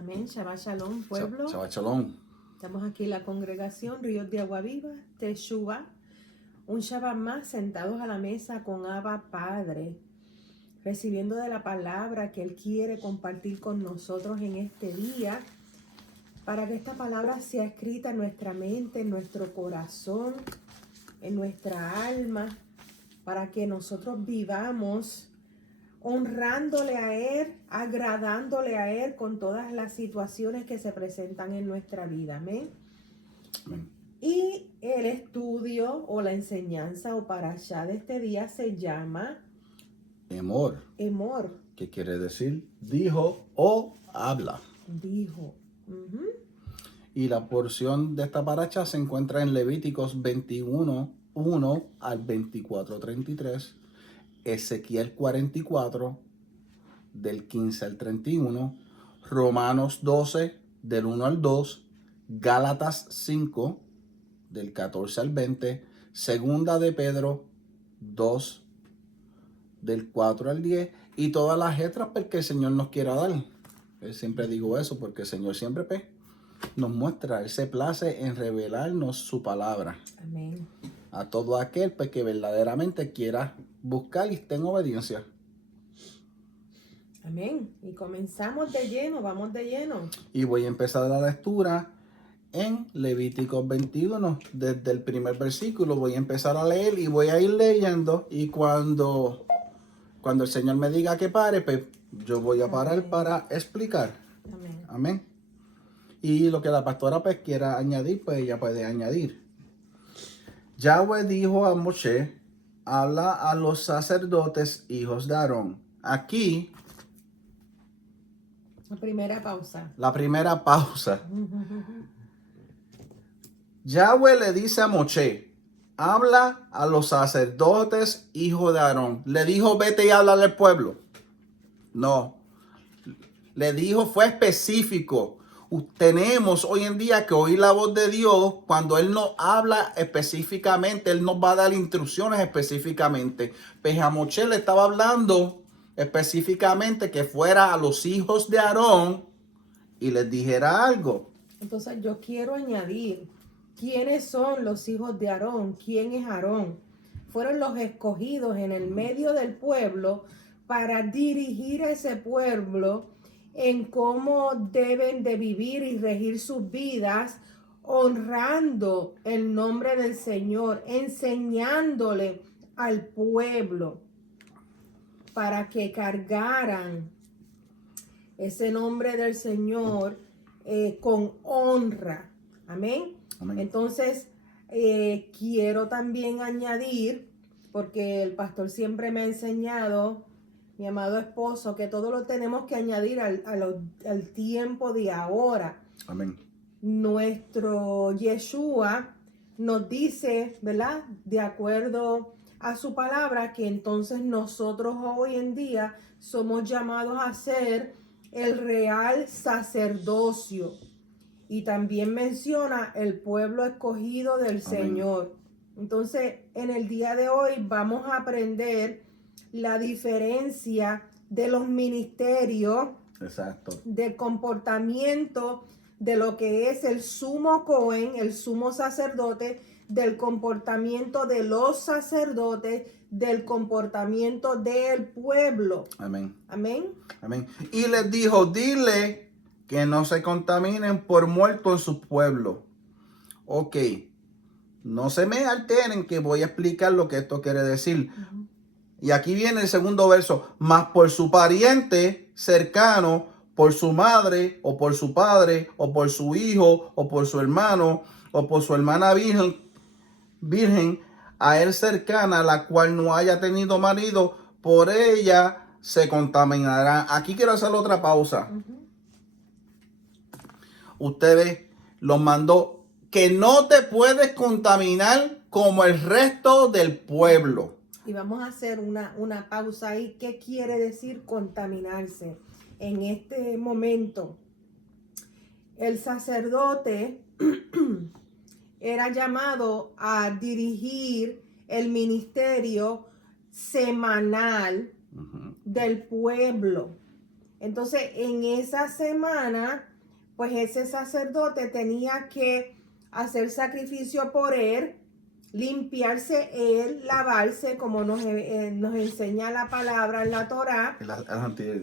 Amén. Shabbat Shalom, pueblo. Shabbat Shalom. Estamos aquí en la congregación Ríos de Agua Viva, Teshuvah. Un Shabbat más sentados a la mesa con Abba Padre, recibiendo de la palabra que Él quiere compartir con nosotros en este día, para que esta palabra sea escrita en nuestra mente, en nuestro corazón, en nuestra alma, para que nosotros vivamos honrándole a Él, agradándole a Él con todas las situaciones que se presentan en nuestra vida. Amén. Amén. Y el estudio o la enseñanza o parashá de este día se llama Emor, Emor. que quiere decir dijo o habla. Dijo. Ujú. Y la porción de esta paracha se encuentra en Levíticos 21, 1 al 24, 33, Ezequiel 44, del 15 al 31, Romanos 12, del 1 al 2, Gálatas 5, del 14 al 20, Segunda de Pedro 2, del 4 al 10, y todas las letras que el Señor nos quiera dar. Yo siempre digo eso porque el Señor siempre nos muestra, Él se place en revelarnos su palabra. Amén. A todo aquel que verdaderamente quiera buscar y esté en obediencia. Amén. Y comenzamos de lleno, vamos de lleno. Y voy a empezar la lectura en Levíticos 21. Desde el primer versículo voy a empezar a leer y voy a ir leyendo. Y cuando el Señor me diga que pare, pues yo voy a parar Amén. para explicar. Amén. Amén. Y lo que la pastora pues quiera añadir, pues ella puede añadir. Yahweh dijo a Moshe, habla a los sacerdotes hijos de Aarón. Aquí, La primera pausa. la primera pausa. Yahweh le dice a Moshe, habla a los sacerdotes hijos de Aarón. Le dijo, vete y háblale al pueblo. No. Le dijo, fue específico. Tenemos hoy en día que oír la voz de Dios cuando Él nos habla específicamente. Él nos va a dar instrucciones específicamente. Pues a Moshe le estaba hablando específicamente que fuera a los hijos de Aarón y les dijera algo. Entonces yo quiero añadir, ¿quiénes son los hijos de Aarón? ¿Quién es Aarón? Fueron los escogidos en el medio del pueblo para dirigir a ese pueblo en cómo deben de vivir y regir sus vidas, honrando el nombre del Señor, enseñándole al pueblo para que cargaran ese nombre del Señor con honra. Amén. Amén. Entonces, quiero también añadir, porque el pastor siempre me ha enseñado, mi amado esposo, que todo lo tenemos que añadir al tiempo de ahora. Amén. Nuestro Yeshua nos dice, ¿verdad? De acuerdo a su palabra, que entonces nosotros hoy en día somos llamados a ser el real sacerdocio. Y también menciona el pueblo escogido del Señor. Entonces, en el día de hoy vamos a aprender la diferencia de los ministerios, Exacto. del comportamiento de lo que es el sumo Cohen, el sumo sacerdote, del comportamiento de los sacerdotes, del comportamiento del pueblo. Amén. Amén. Amén. Y les dijo, dile que no se contaminen por muerto en su pueblo. Ok. No se me alteren que voy a explicar lo que esto quiere decir. Uh-huh. Y aquí viene el segundo verso. Mas por su pariente cercano, por su madre, o por su padre, o por su hijo, o por su hermano, o por su hermana virgen, a él cercana, la cual no haya tenido marido, por ella se contaminará. Aquí quiero hacer otra pausa. Uh-huh. Ustedes los mandó que no te puedes contaminar como el resto del pueblo. Y vamos a hacer una pausa ahí. ¿Qué quiere decir contaminarse? En este momento, el sacerdote era llamado a dirigir el ministerio semanal del pueblo. Entonces, en esa semana pues ese sacerdote tenía que hacer sacrificio por él, limpiarse él, lavarse, como nos enseña la palabra en la Torá. En las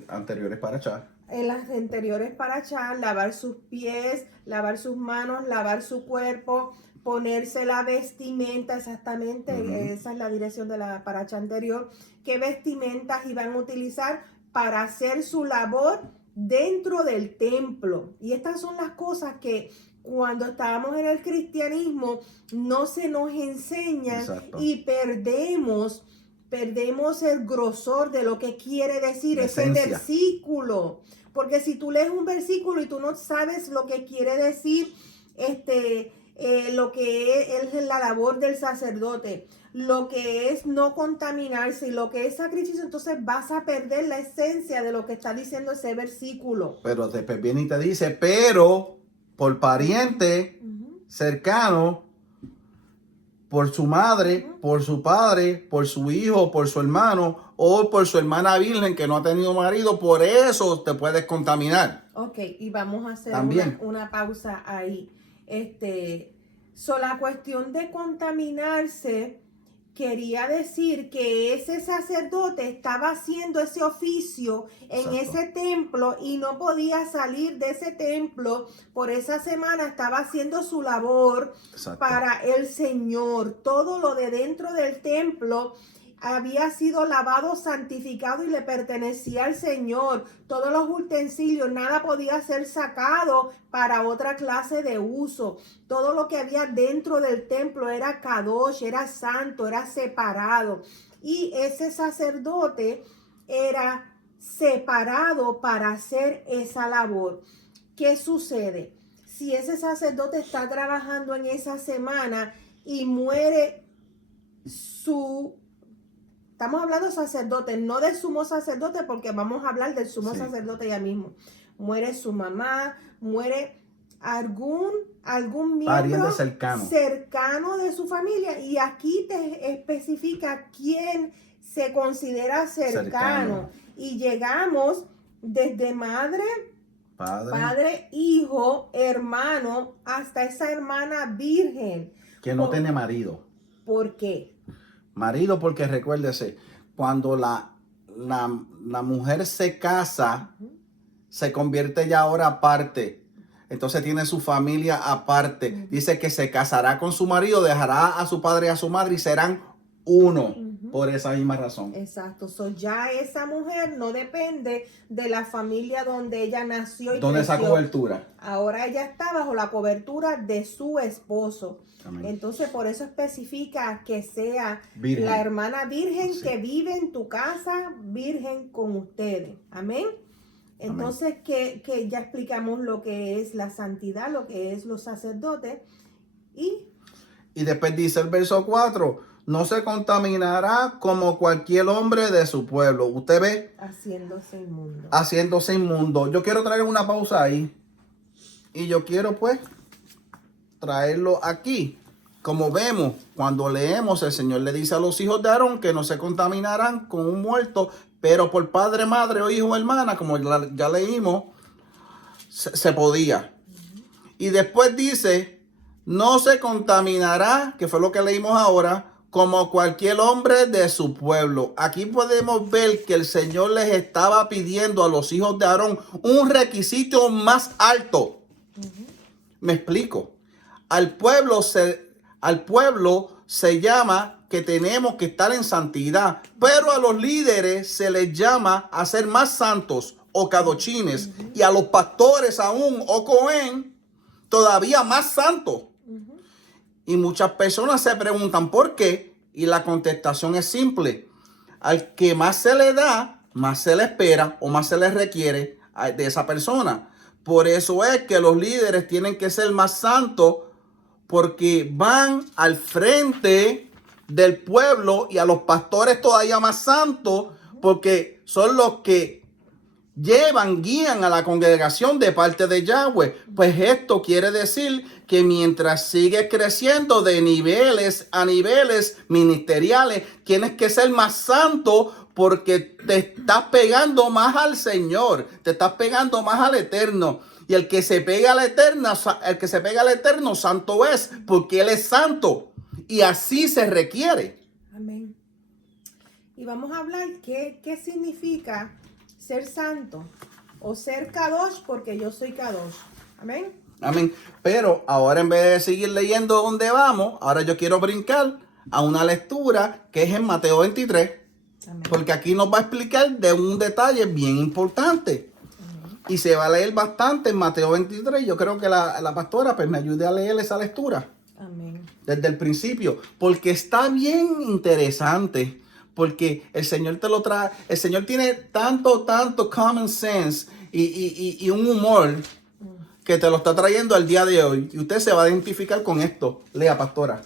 anteriores parachas. En las anteriores parachas, lavar sus pies, lavar sus manos, lavar su cuerpo, ponerse la vestimenta, exactamente, esa es la dirección de la paracha anterior, qué vestimentas iban a utilizar para hacer su labor dentro del templo. Y estas son las cosas que cuando estábamos en el cristianismo no se nos enseñan. Exacto. Y perdemos el grosor de lo que quiere decir ese versículo. Porque si tú lees un versículo y tú no sabes lo que quiere decir, lo que es la labor del sacerdote, lo que es no contaminarse y lo que es sacrificio, entonces vas a perder la esencia de lo que está diciendo ese versículo. Pero después viene y te dice, pero por pariente cercano, por su madre, por su padre, por su hijo, por su hermano o por su hermana virgen que no ha tenido marido, por eso te puedes contaminar. Ok, y vamos a hacer una pausa ahí. La cuestión de contaminarse quería decir que ese sacerdote estaba haciendo ese oficio en ese templo y no podía salir de ese templo por esa semana, estaba haciendo su labor para el Señor. Todo lo de dentro del templo había sido lavado, santificado y le pertenecía al Señor. Todos los utensilios, nada podía ser sacado para otra clase de uso. Todo lo que había dentro del templo era kadosh, era santo, era separado. Y ese sacerdote era separado para hacer esa labor. ¿Qué sucede? Si ese sacerdote está trabajando en esa semana y muere estamos hablando de sacerdote, no del sumo sacerdote, porque vamos a hablar del sumo sacerdote ya mismo. Muere su mamá, muere algún miembro cercano de su familia. Y aquí te especifica quién se considera cercano. Y llegamos desde madre, padre, hijo, hermano, hasta esa hermana virgen. Que no tiene marido. ¿Por qué? Marido, porque recuérdese, cuando la mujer se casa, se convierte ya ahora aparte. Entonces tiene su familia aparte. Dice que se casará con su marido, dejará a su padre y a su madre y serán uno. Por esa misma razón. Exacto. Ya esa mujer no depende de la familia donde ella nació y ¿dónde esa cobertura? Ahora ella está bajo la cobertura de su esposo. Amén. Entonces por eso especifica que sea virgen. La hermana virgen que vive en tu casa, virgen con ustedes. Amén. Entonces que ya explicamos lo que es la santidad, lo que es los sacerdotes. Y después dice el verso 4. No se contaminará como cualquier hombre de su pueblo. ¿Usted ve? Haciéndose inmundo. Haciéndose inmundo. Yo quiero traer una pausa ahí. Y yo quiero pues traerlo aquí. Como vemos, cuando leemos, el Señor le dice a los hijos de Aarón que no se contaminarán con un muerto, pero por padre, madre o hijo o hermana, como ya leímos, se podía. Y después dice, no se contaminará, que fue lo que leímos ahora, como cualquier hombre de su pueblo. Aquí podemos ver que el Señor les estaba pidiendo a los hijos de Aarón un requisito más alto. Me explico. Al pueblo se llama que tenemos que estar en santidad, pero a los líderes se les llama a ser más santos o cadochines, y a los pastores aún o cohen todavía más santos. Y muchas personas se preguntan por qué, y la contestación es simple. Al que más se le da, más se le espera o más se le requiere de esa persona. Por eso es que los líderes tienen que ser más santos, porque van al frente del pueblo, y a los pastores todavía más santos, porque son los que guían a la congregación de parte de Yahweh. Pues esto quiere decir que mientras sigues creciendo de niveles a niveles ministeriales, tienes que ser más santo, porque te estás pegando más al Señor, te estás pegando más al Eterno. Y el que se pega a la eterna, el que se pega al Eterno, santo es, porque Él es santo. Y así se requiere. Amén. Y vamos a hablar qué significa ser santo o ser Kadosh, porque yo soy Kadosh. Amén. Amén. Pero ahora, en vez de seguir leyendo donde vamos, ahora yo quiero brincar a una lectura que es en Mateo 23. Amén. Porque aquí nos va a explicar de un detalle bien importante. Amén. Y se va a leer bastante en Mateo 23. Yo creo que la pastora pues me ayude a leer esa lectura. Amén. Desde el principio. Porque está bien interesante. Porque el Señor te lo trae. El Señor tiene tanto common sense y un humor que te lo está trayendo al día de hoy. Y usted se va a identificar con esto. Lea, pastora.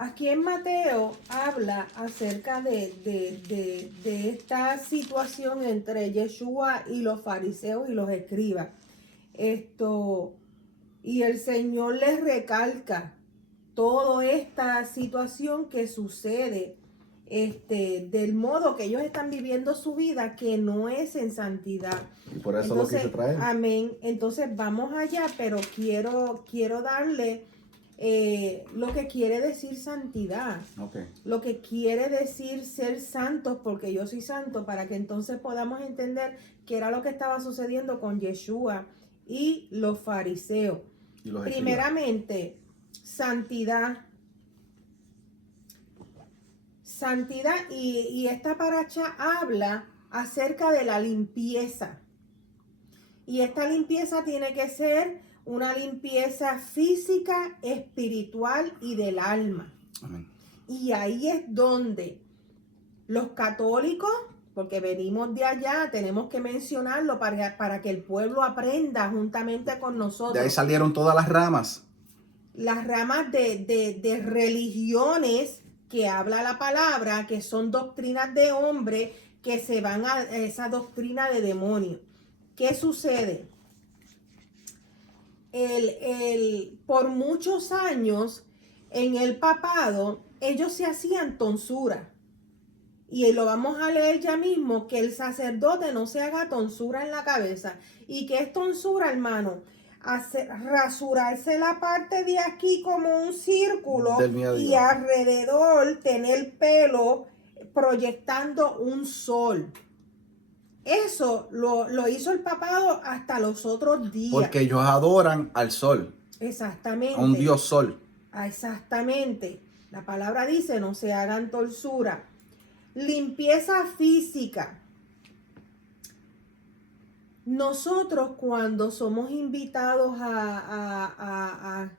Aquí en Mateo habla acerca de esta situación entre Yeshua y los fariseos y los escribas. Y el Señor les recalca toda esta situación que sucede, del modo que ellos están viviendo su vida, que no es en santidad. Y por eso Entonces, lo quise traer. amén. Entonces vamos allá, pero quiero darle lo que quiere decir santidad, Okay. lo que quiere decir ser santos, porque yo soy santo, para que entonces podamos entender qué era lo que estaba sucediendo con Yeshua y los fariseos. Y los Primeramente, santidad y esta paracha habla acerca de la limpieza. Y esta limpieza tiene que ser una limpieza física, espiritual y del alma. Amén. Y ahí es donde los católicos, porque venimos de allá, tenemos que mencionarlo para que el pueblo aprenda juntamente con nosotros. De ahí salieron todas las ramas. Las ramas de religiones que habla la palabra, que son doctrinas de hombre, que se van a esa doctrina de demonio. ¿Qué sucede? Por muchos años en el papado, ellos se hacían tonsura. Y lo vamos a leer ya mismo, que el sacerdote no se haga tonsura en la cabeza. ¿Y qué es tonsura, hermano? Rasurarse la parte de aquí como un círculo y alrededor tener pelo proyectando un sol. Eso lo hizo el papado hasta los otros días. Porque ellos adoran al sol. Exactamente. A un dios sol. Exactamente. La palabra dice, no se hagan torsura. Limpieza física. Nosotros cuando somos invitados a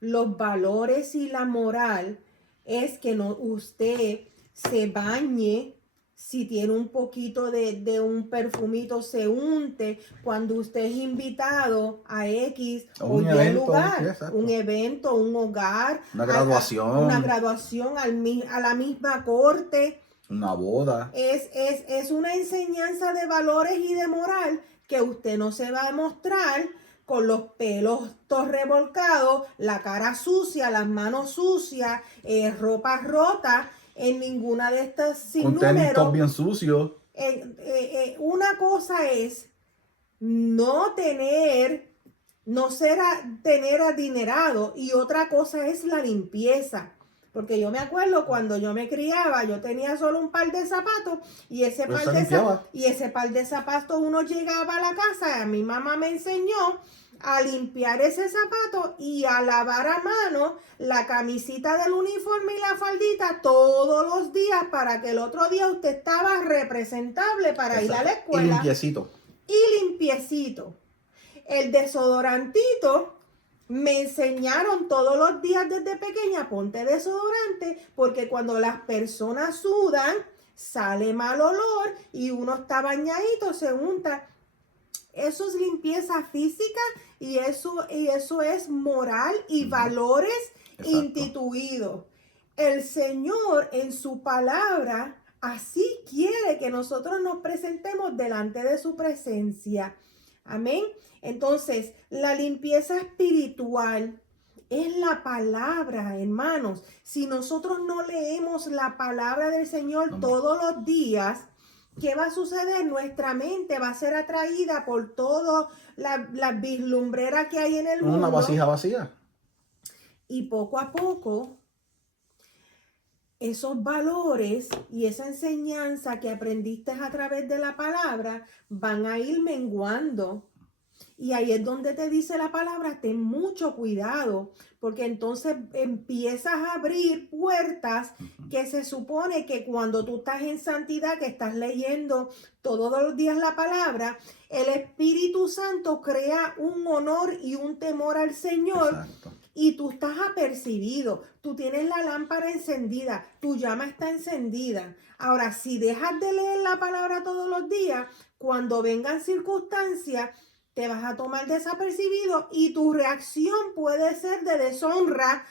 los valores y la moral, es que usted se bañe. Si tiene un poquito de un perfumito, se unte cuando usted es invitado a X o Y lugar, sí, un evento, un hogar, una graduación, a la misma corte, una boda. Es una enseñanza de valores y de moral que usted no se va a demostrar con los pelos todos revolcados, la cara sucia, las manos sucias, ropa rota. En ninguna de estas sin número, bien sucios. Una cosa es tener adinerado, y otra cosa es la limpieza. Porque yo me acuerdo cuando yo me criaba, yo tenía solo un par de zapatos y ese par de zapatos uno llegaba a la casa, mi mamá me enseñó a limpiar ese zapato y a lavar a mano la camisita del uniforme y la faldita todos los días para que el otro día usted estaba representable para ir a la escuela. Y limpiecito. El desodorantito me enseñaron todos los días desde pequeña, ponte desodorante, porque cuando las personas sudan, sale mal olor y uno está bañadito, se unta. Eso es limpieza física y eso es moral y valores instituidos. El Señor en su palabra así quiere que nosotros nos presentemos delante de su presencia. Amén. Entonces, la limpieza espiritual es la palabra, hermanos. Si nosotros no leemos la palabra del Señor todos los días, ¿qué va a suceder? Nuestra mente va a ser atraída por toda la vislumbrera que hay en el mundo. Una vasija vacía. Y poco a poco, esos valores y esa enseñanza que aprendiste a través de la palabra van a ir menguando. Y ahí es donde te dice la palabra, ten mucho cuidado, porque entonces empiezas a abrir puertas que se supone que cuando tú estás en santidad, que estás leyendo todos los días la palabra, el Espíritu Santo crea un honor y un temor al Señor. Exacto. Y tú estás apercibido, tú tienes la lámpara encendida, tu llama está encendida. Ahora, si dejas de leer la palabra todos los días, cuando vengan circunstancias, te vas a tomar desapercibido y tu reacción puede ser de deshonra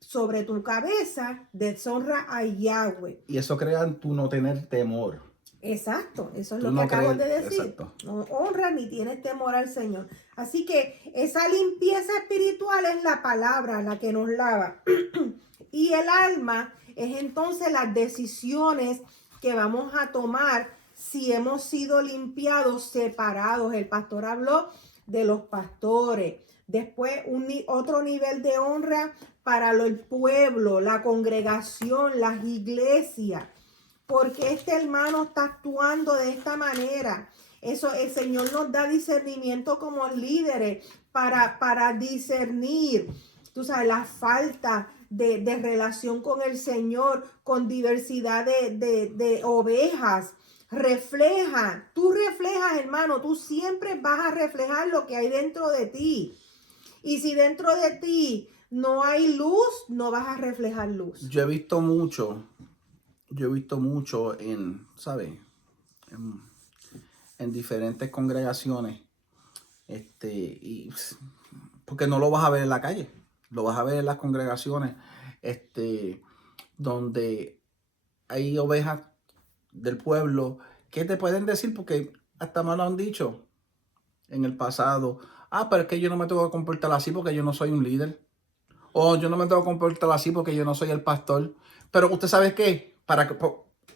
sobre tu cabeza, deshonra a Yahweh. Y eso crea en tu no tener temor. Exacto, eso es Tú lo que no acabo de crees, decir. exacto. No honra ni tienes temor al Señor. Así que esa limpieza espiritual es la palabra la que nos lava. Y el alma es entonces las decisiones que vamos a tomar si hemos sido limpiados, separados. El pastor habló de los pastores. Después otro nivel de honra para el pueblo, la congregación, las iglesias. Porque este hermano está actuando de esta manera. Eso, el Señor nos da discernimiento como líderes para discernir, tú sabes, la falta de relación con el Señor, con diversidad de ovejas. Tú reflejas, hermano, tú siempre vas a reflejar lo que hay dentro de ti. Y si dentro de ti no hay luz, no vas a reflejar luz. Yo he visto mucho en, ¿sabes? En diferentes congregaciones, porque no lo vas a ver en la calle, lo vas a ver en las congregaciones, donde hay ovejas del pueblo que te pueden decir, porque hasta me lo han dicho en el pasado, pero es que yo no me tengo que comportar así porque yo no soy un líder, o yo no me tengo que comportar así porque yo no soy el pastor. Pero usted sabe qué,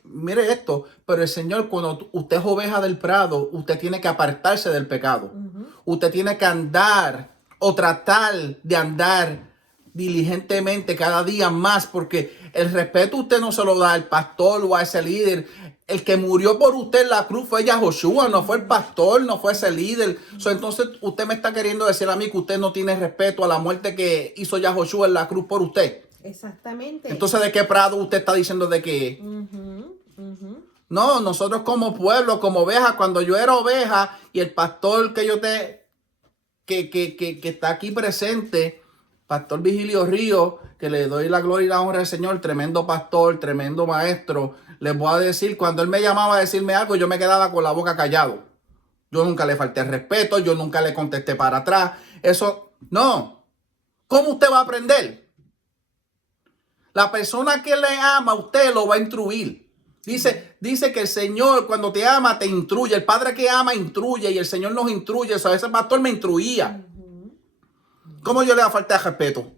mire esto, pero el Señor, cuando usted es oveja del prado, usted tiene que apartarse del pecado. Usted tiene que andar o tratar de andar diligentemente cada día más, porque el respeto usted no se lo da al pastor o a ese líder. El que murió por usted en la cruz fue Yahoshua, no fue el pastor, no fue ese líder. Entonces usted me está queriendo decir a mí que usted no tiene respeto a la muerte que hizo Yahoshua en la cruz por usted. Exactamente. Entonces, ¿de qué prado usted está diciendo de qué? No, nosotros como pueblo, como oveja, cuando yo era oveja y el pastor que está aquí presente, Pastor Vigilio Río, que le doy la gloria y la honra al Señor, tremendo pastor, tremendo maestro, les voy a decir, cuando él me llamaba a decirme algo, yo me quedaba con la boca callado. Yo nunca le falté el respeto, yo nunca le contesté para atrás. Eso, no. ¿Cómo usted va a aprender? La persona que le ama a usted lo va a instruir. Dice que el Señor cuando te ama te instruye. El Padre que ama instruye y el Señor nos instruye. O sea, ese pastor me instruía. ¿Cómo yo le voy a faltar respeto?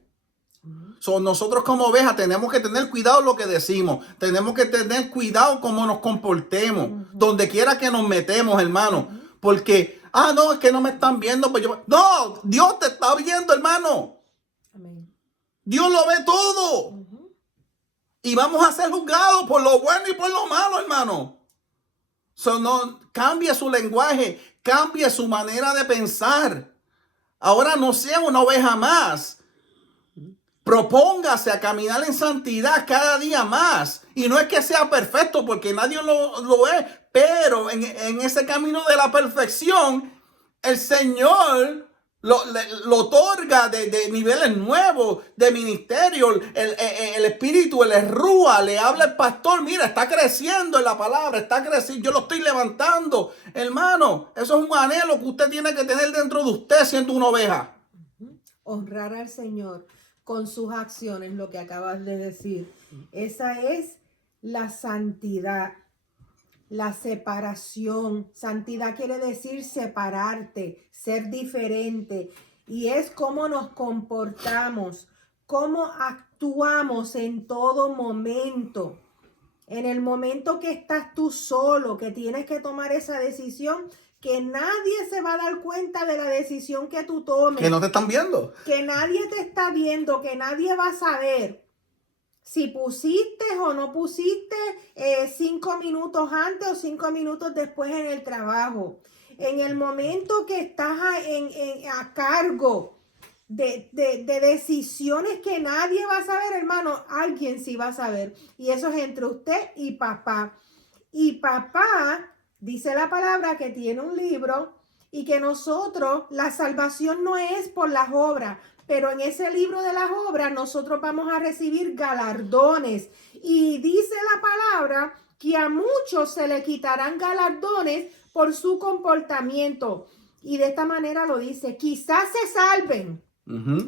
Nosotros como ovejas tenemos que tener cuidado lo que decimos. Tenemos que tener cuidado cómo nos comportemos. Donde quiera que nos metemos, hermano. Porque, no, es que no me están viendo. Pues no, Dios te está viendo, hermano. Amén. Dios lo ve todo. Y vamos a ser juzgados por lo bueno y por lo malo, hermano. No, cambie su lenguaje, cambie su manera de pensar. Ahora no sea una oveja más. Propóngase a caminar en santidad cada día más. Y no es que sea perfecto, porque nadie lo es. Pero en ese camino de la perfección, el Señor lo otorga de niveles nuevos, de ministerio. El Espíritu, el Rúa, le habla al pastor. Mira, está creciendo en la palabra, está creciendo. Yo lo estoy levantando. Hermano, eso es un anhelo que usted tiene que tener dentro de usted siendo una oveja. Honrar al Señor con sus acciones, lo que acabas de decir. Esa es la santidad, la separación. Santidad quiere decir separarte, ser diferente. y es cómo nos comportamos, cómo actuamos en todo momento. En el momento que estás tú solo, que tienes que tomar esa decisión, que nadie se va a dar cuenta de la decisión que tú tomes. Que no te están viendo. Que nadie te está viendo, que nadie va a saber si pusiste o no pusiste 5 minutos antes o 5 minutos después en el trabajo. En el momento que estás a cargo de decisiones que nadie va a saber, hermano, alguien sí va a saber. Y eso es entre usted y papá. Y papá, dice la palabra, que tiene un libro y que nosotros, la salvación no es por las obras, pero en ese libro de las obras nosotros vamos a recibir galardones. Y dice la palabra que a muchos se le quitarán galardones por su comportamiento. Y de esta manera lo dice, quizás se salven,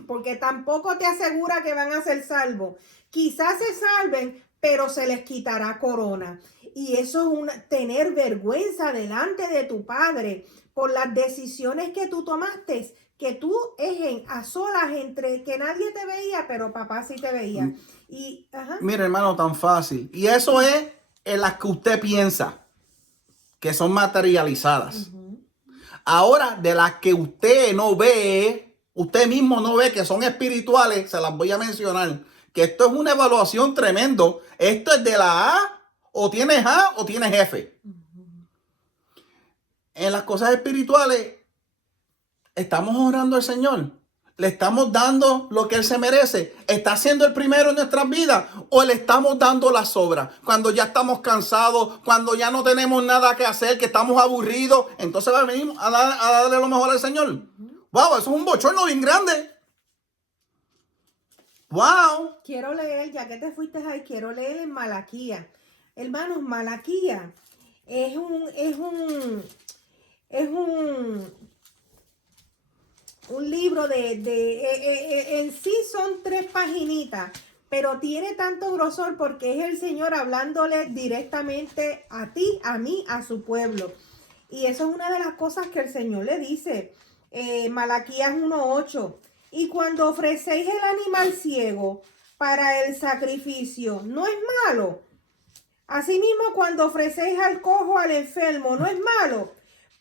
porque tampoco te asegura que van a ser salvos. Quizás se salven, pero se les quitará corona. Y eso es tener vergüenza delante de tu padre por las decisiones que tú tomaste, que tú a solas, entre que nadie te veía, pero papá sí te veía. Y, mira, hermano, tan fácil. Y eso es en las que usted piensa que son materializadas. Ahora, de las que usted no ve, usted mismo no ve que son espirituales, se las voy a mencionar. Que esto es una evaluación tremendo. Esto es de la A, o tienes A o tienes F. En las cosas espirituales, estamos honrando al Señor. Le estamos dando lo que Él se merece. ¿Está siendo el primero en nuestras vidas? ¿O le estamos dando las sobras? Cuando ya estamos cansados, cuando ya no tenemos nada que hacer, que estamos aburridos, entonces venimos a darle lo mejor al Señor. ¡Wow! Eso es un bochorno bien grande. ¡Wow! Quiero leer, ya que te fuiste ahí, quiero leer en Malaquía. Hermanos, Malaquía es un libro en sí son 3 paginitas, pero tiene tanto grosor porque es el Señor hablándole directamente a ti, a mí, a su pueblo. Y eso es una de las cosas que el Señor le dice. Malaquías 1:8. Y cuando ofrecéis el animal ciego para el sacrificio, ¿no es malo? Asimismo, cuando ofrecéis al cojo, al enfermo, ¿no es malo?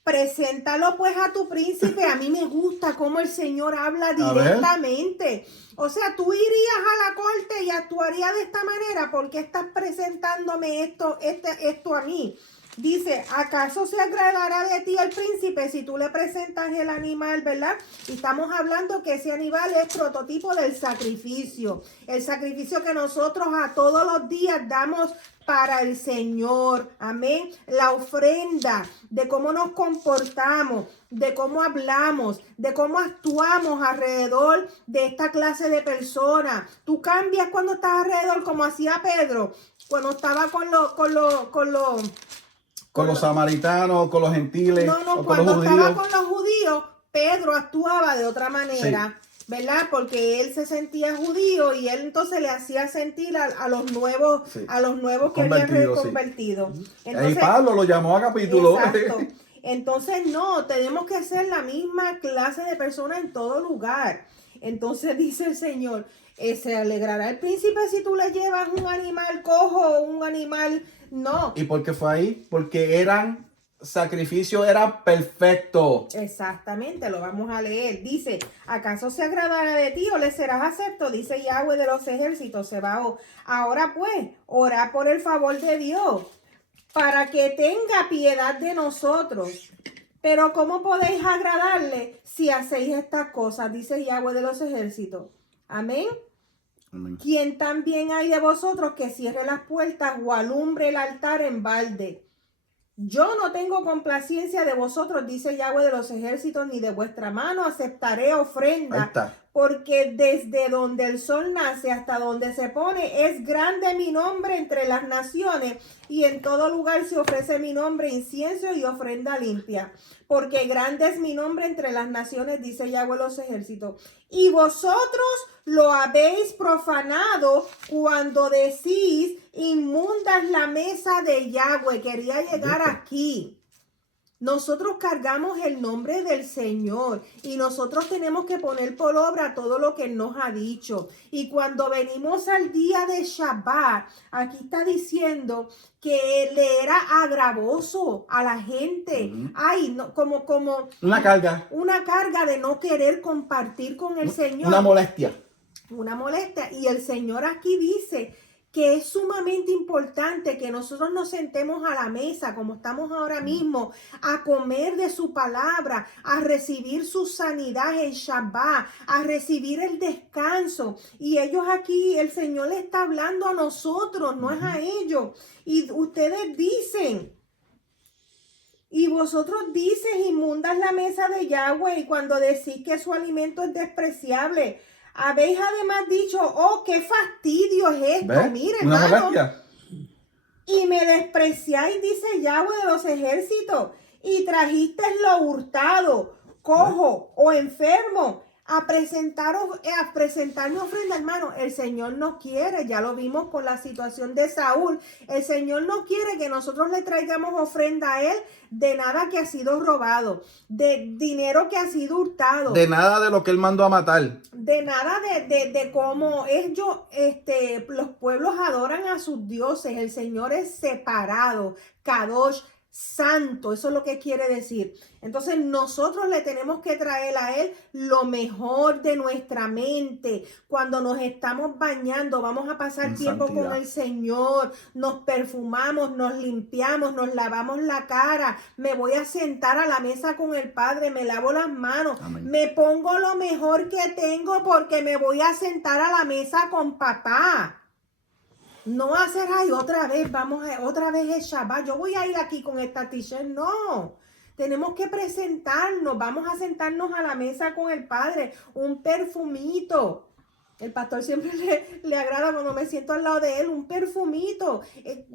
Preséntalo pues a tu príncipe. A mí me gusta cómo el Señor habla directamente. O sea, tú irías a la corte y actuarías de esta manera. ¿Por qué estás presentándome esto a mí? Dice, ¿acaso se agradará de ti el príncipe si tú le presentas el animal, verdad? Y estamos hablando que ese animal es prototipo del sacrificio. El sacrificio que nosotros a todos los días damos para el Señor. Amén. La ofrenda de cómo nos comportamos, de cómo hablamos, de cómo actuamos alrededor de esta clase de personas. Tú cambias cuando estás alrededor, como hacía Pedro, cuando estaba con los samaritanos, con los gentiles. No, cuando estaba con los judíos, Pedro actuaba de otra manera. Sí. ¿Verdad? Porque él se sentía judío y él entonces le hacía sentir a los nuevos, sí, a los nuevos que habían reconvertido. Sí. Entonces, y Pablo lo llamó a capítulo. Exacto. Entonces, no, tenemos que ser la misma clase de persona en todo lugar. Entonces dice el Señor, ¿se alegrará el príncipe si tú le llevas un animal cojo o un animal? No. ¿Y por qué fue ahí? Porque sacrificio era perfecto. Exactamente, lo vamos a leer. Dice, ¿acaso se agradará de ti o le serás acepto? Dice Yahweh de los ejércitos, Sebaot. Ahora pues, orá por el favor de Dios, para que tenga piedad de nosotros. Pero ¿cómo podéis agradarle si hacéis estas cosas? Dice Yahweh de los ejércitos. Amén. Amén. ¿Quién también hay de vosotros que cierre las puertas o alumbre el altar en balde? Yo no tengo complacencia de vosotros, dice Yahweh de los ejércitos, ni de vuestra mano aceptaré ofrenda, porque desde donde el sol nace hasta donde se pone es grande mi nombre entre las naciones, y en todo lugar se ofrece mi nombre incienso y ofrenda limpia, porque grande es mi nombre entre las naciones, dice Yahweh de los ejércitos. Y vosotros lo habéis profanado cuando decís, inmundas la mesa de Yahweh. Quería llegar aquí. Nosotros cargamos el nombre del Señor y nosotros tenemos que poner por obra todo lo que Él nos ha dicho. Y cuando venimos al día de Shabbat, aquí está diciendo que le era agravoso a la gente. Ay, no, como una carga de no querer compartir con el Señor. Una molestia. Una molestia. Y el Señor aquí dice que es sumamente importante que nosotros nos sentemos a la mesa, como estamos ahora mismo, a comer de su palabra, a recibir su sanidad en Shabbat, a recibir el descanso. Y ellos aquí, el Señor le está hablando a nosotros, no es a ellos. Y ustedes dicen, y vosotros dices, inmundas la mesa de Yahweh, y cuando decís que su alimento es despreciable, habéis además dicho, oh, qué fastidio es esto. ¿Ves? Mire, Una hermano, molestia. y me despreciáis, dice Yahweh de los ejércitos, y trajiste lo hurtado, cojo o enfermo, a presentarme ofrenda, hermano. El Señor no quiere, ya lo vimos con la situación de Saúl, el Señor no quiere que nosotros le traigamos ofrenda a Él de nada que ha sido robado, de dinero que ha sido hurtado, De nada de lo que Él mandó a matar. de nada de cómo ellos, los pueblos adoran a sus dioses. El Señor es separado, Kadosh, santo, eso es lo que quiere decir. Entonces nosotros le tenemos que traer a Él lo mejor de nuestra mente. Cuando nos estamos bañando, vamos a pasar En tiempo santidad con el Señor, nos perfumamos, nos limpiamos, nos lavamos la cara, me voy a sentar a la mesa con el Padre, me lavo las manos, Amén. me pongo lo mejor que tengo porque me voy a sentar a la mesa con papá. No hacer, ay, otra vez es Shabbat, yo voy a ir aquí con esta t-shirt. No, tenemos que presentarnos, vamos a sentarnos a la mesa con el Padre, un perfumito. El pastor siempre le agrada cuando me siento al lado de él, un perfumito.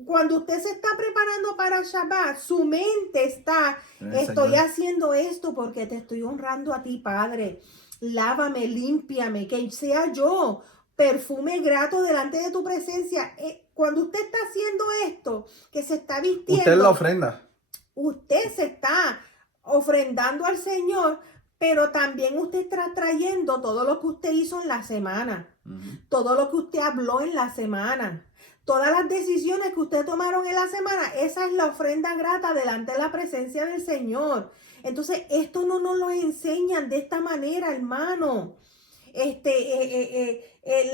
Cuando usted se está preparando para Shabbat, su mente está, estoy Señor haciendo esto porque te estoy honrando a ti, Padre. Lávame, límpiame, que sea yo perfume grato delante de tu presencia. Cuando usted está haciendo esto, que se está vistiendo, Usted es la ofrenda. Usted se está ofrendando al Señor, pero también usted está trayendo todo lo que usted hizo en la semana, todo lo que usted habló en la semana, todas las decisiones que usted tomaron en la semana. Esa es la ofrenda grata delante de la presencia del Señor. Entonces, esto no nos lo enseñan de esta manera, hermano.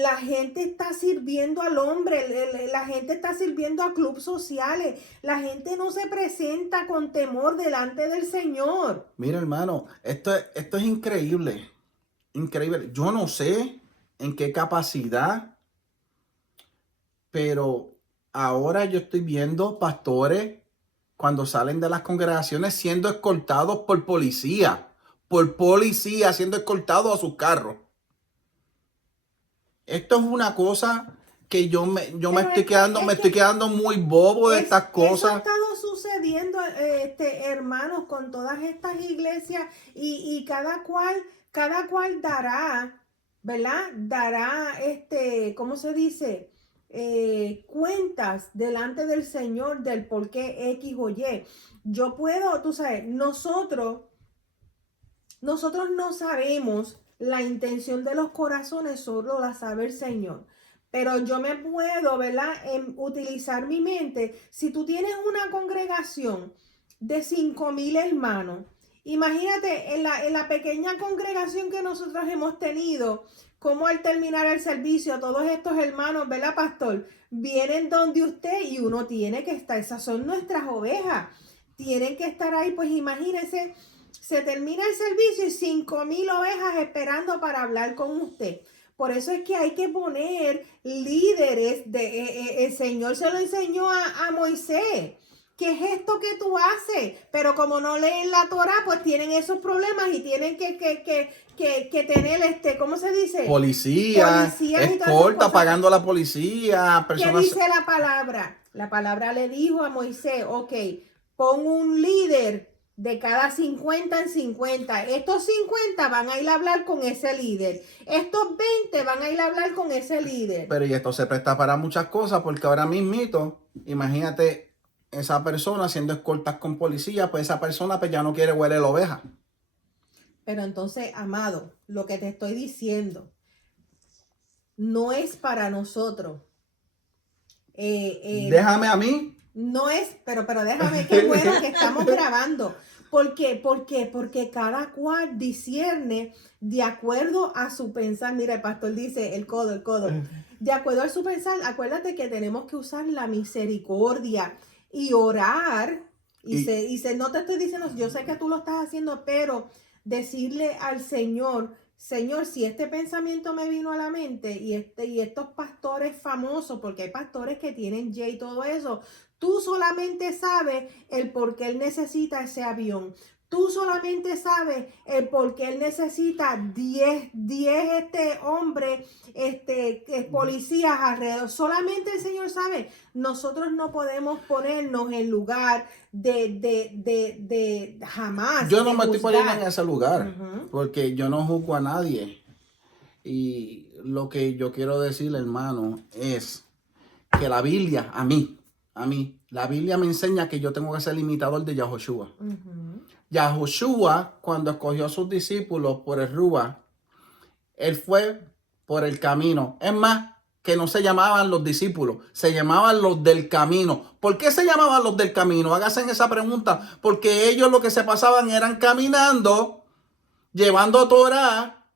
La gente está sirviendo al hombre, la gente está sirviendo a clubes sociales, la gente no se presenta con temor delante del Señor. Mira, hermano, esto es increíble, increíble. Yo no sé en qué capacidad, pero ahora yo estoy viendo pastores cuando salen de las congregaciones siendo escoltados por policía siendo escoltados a sus carros. Esto es una cosa que yo me estoy quedando muy bobo de estas cosas. Eso ha estado sucediendo, hermanos, con todas estas iglesias y cada cual dará, ¿verdad? Dará, ¿cómo se dice? Cuentas delante del Señor del por qué X o Y. Yo puedo, tú sabes, nosotros no sabemos la intención de los corazones, solo la sabe el Señor. Pero yo me puedo, ¿verdad?, utilizar mi mente. Si tú tienes una congregación de 5,000 hermanos, imagínate en la pequeña congregación que nosotros hemos tenido, como al terminar el servicio, todos estos hermanos, ¿verdad, pastor? Vienen donde usted y uno tiene que estar. Esas son nuestras ovejas. Tienen que estar ahí, pues imagínense. Se termina el servicio y 5,000 ovejas esperando para hablar con usted. Por eso es que hay que poner líderes. El Señor se lo enseñó a Moisés. ¿Qué es esto que tú haces? Pero como no leen la Torah, pues tienen esos problemas y tienen que tener, ¿cómo se dice? Policía, escolta, pagando a la policía. ¿Qué dice la palabra? La palabra le dijo a Moisés, ok, pon un líder de cada 50 en 50. Estos 50 van a ir a hablar con ese líder. Estos 20 van a ir a hablar con ese líder. Pero y esto se presta para muchas cosas, porque ahora mismito, imagínate esa persona haciendo escoltas con policía, pues esa persona pues ya no quiere huele la oveja. Pero entonces, amado, lo que te estoy diciendo no es para nosotros. Déjame a mí. No es, pero déjame, qué bueno que estamos grabando. ¿Por qué? Porque cada cual discierne de acuerdo a su pensar. Mira, el pastor dice, el codo. De acuerdo a su pensar, acuérdate que tenemos que usar la misericordia y orar. No te estoy diciendo, yo sé que tú lo estás haciendo, pero decirle al Señor, Señor, si este pensamiento me vino a la mente y estos pastores famosos, porque hay pastores que tienen J y todo eso, tú solamente sabes el por qué él necesita ese avión. Tú solamente sabes el por qué él necesita 10 hombres, policías alrededor. Solamente el Señor sabe. Nosotros no podemos ponernos en lugar de jamás. Yo no me estoy juzgar. poniendo en ese lugar, porque yo no juzgo a nadie. Y lo que yo quiero decir, hermano, es que la Biblia, a mí, la Biblia me enseña que yo tengo que ser imitador de Yahoshua. Yahoshua, cuando escogió a sus discípulos por el Rúa, él fue por el camino. Es más, que no se llamaban los discípulos, se llamaban los del camino. ¿Por qué se llamaban los del camino? Háganse esa pregunta. Porque ellos lo que se pasaban eran caminando, llevando Torah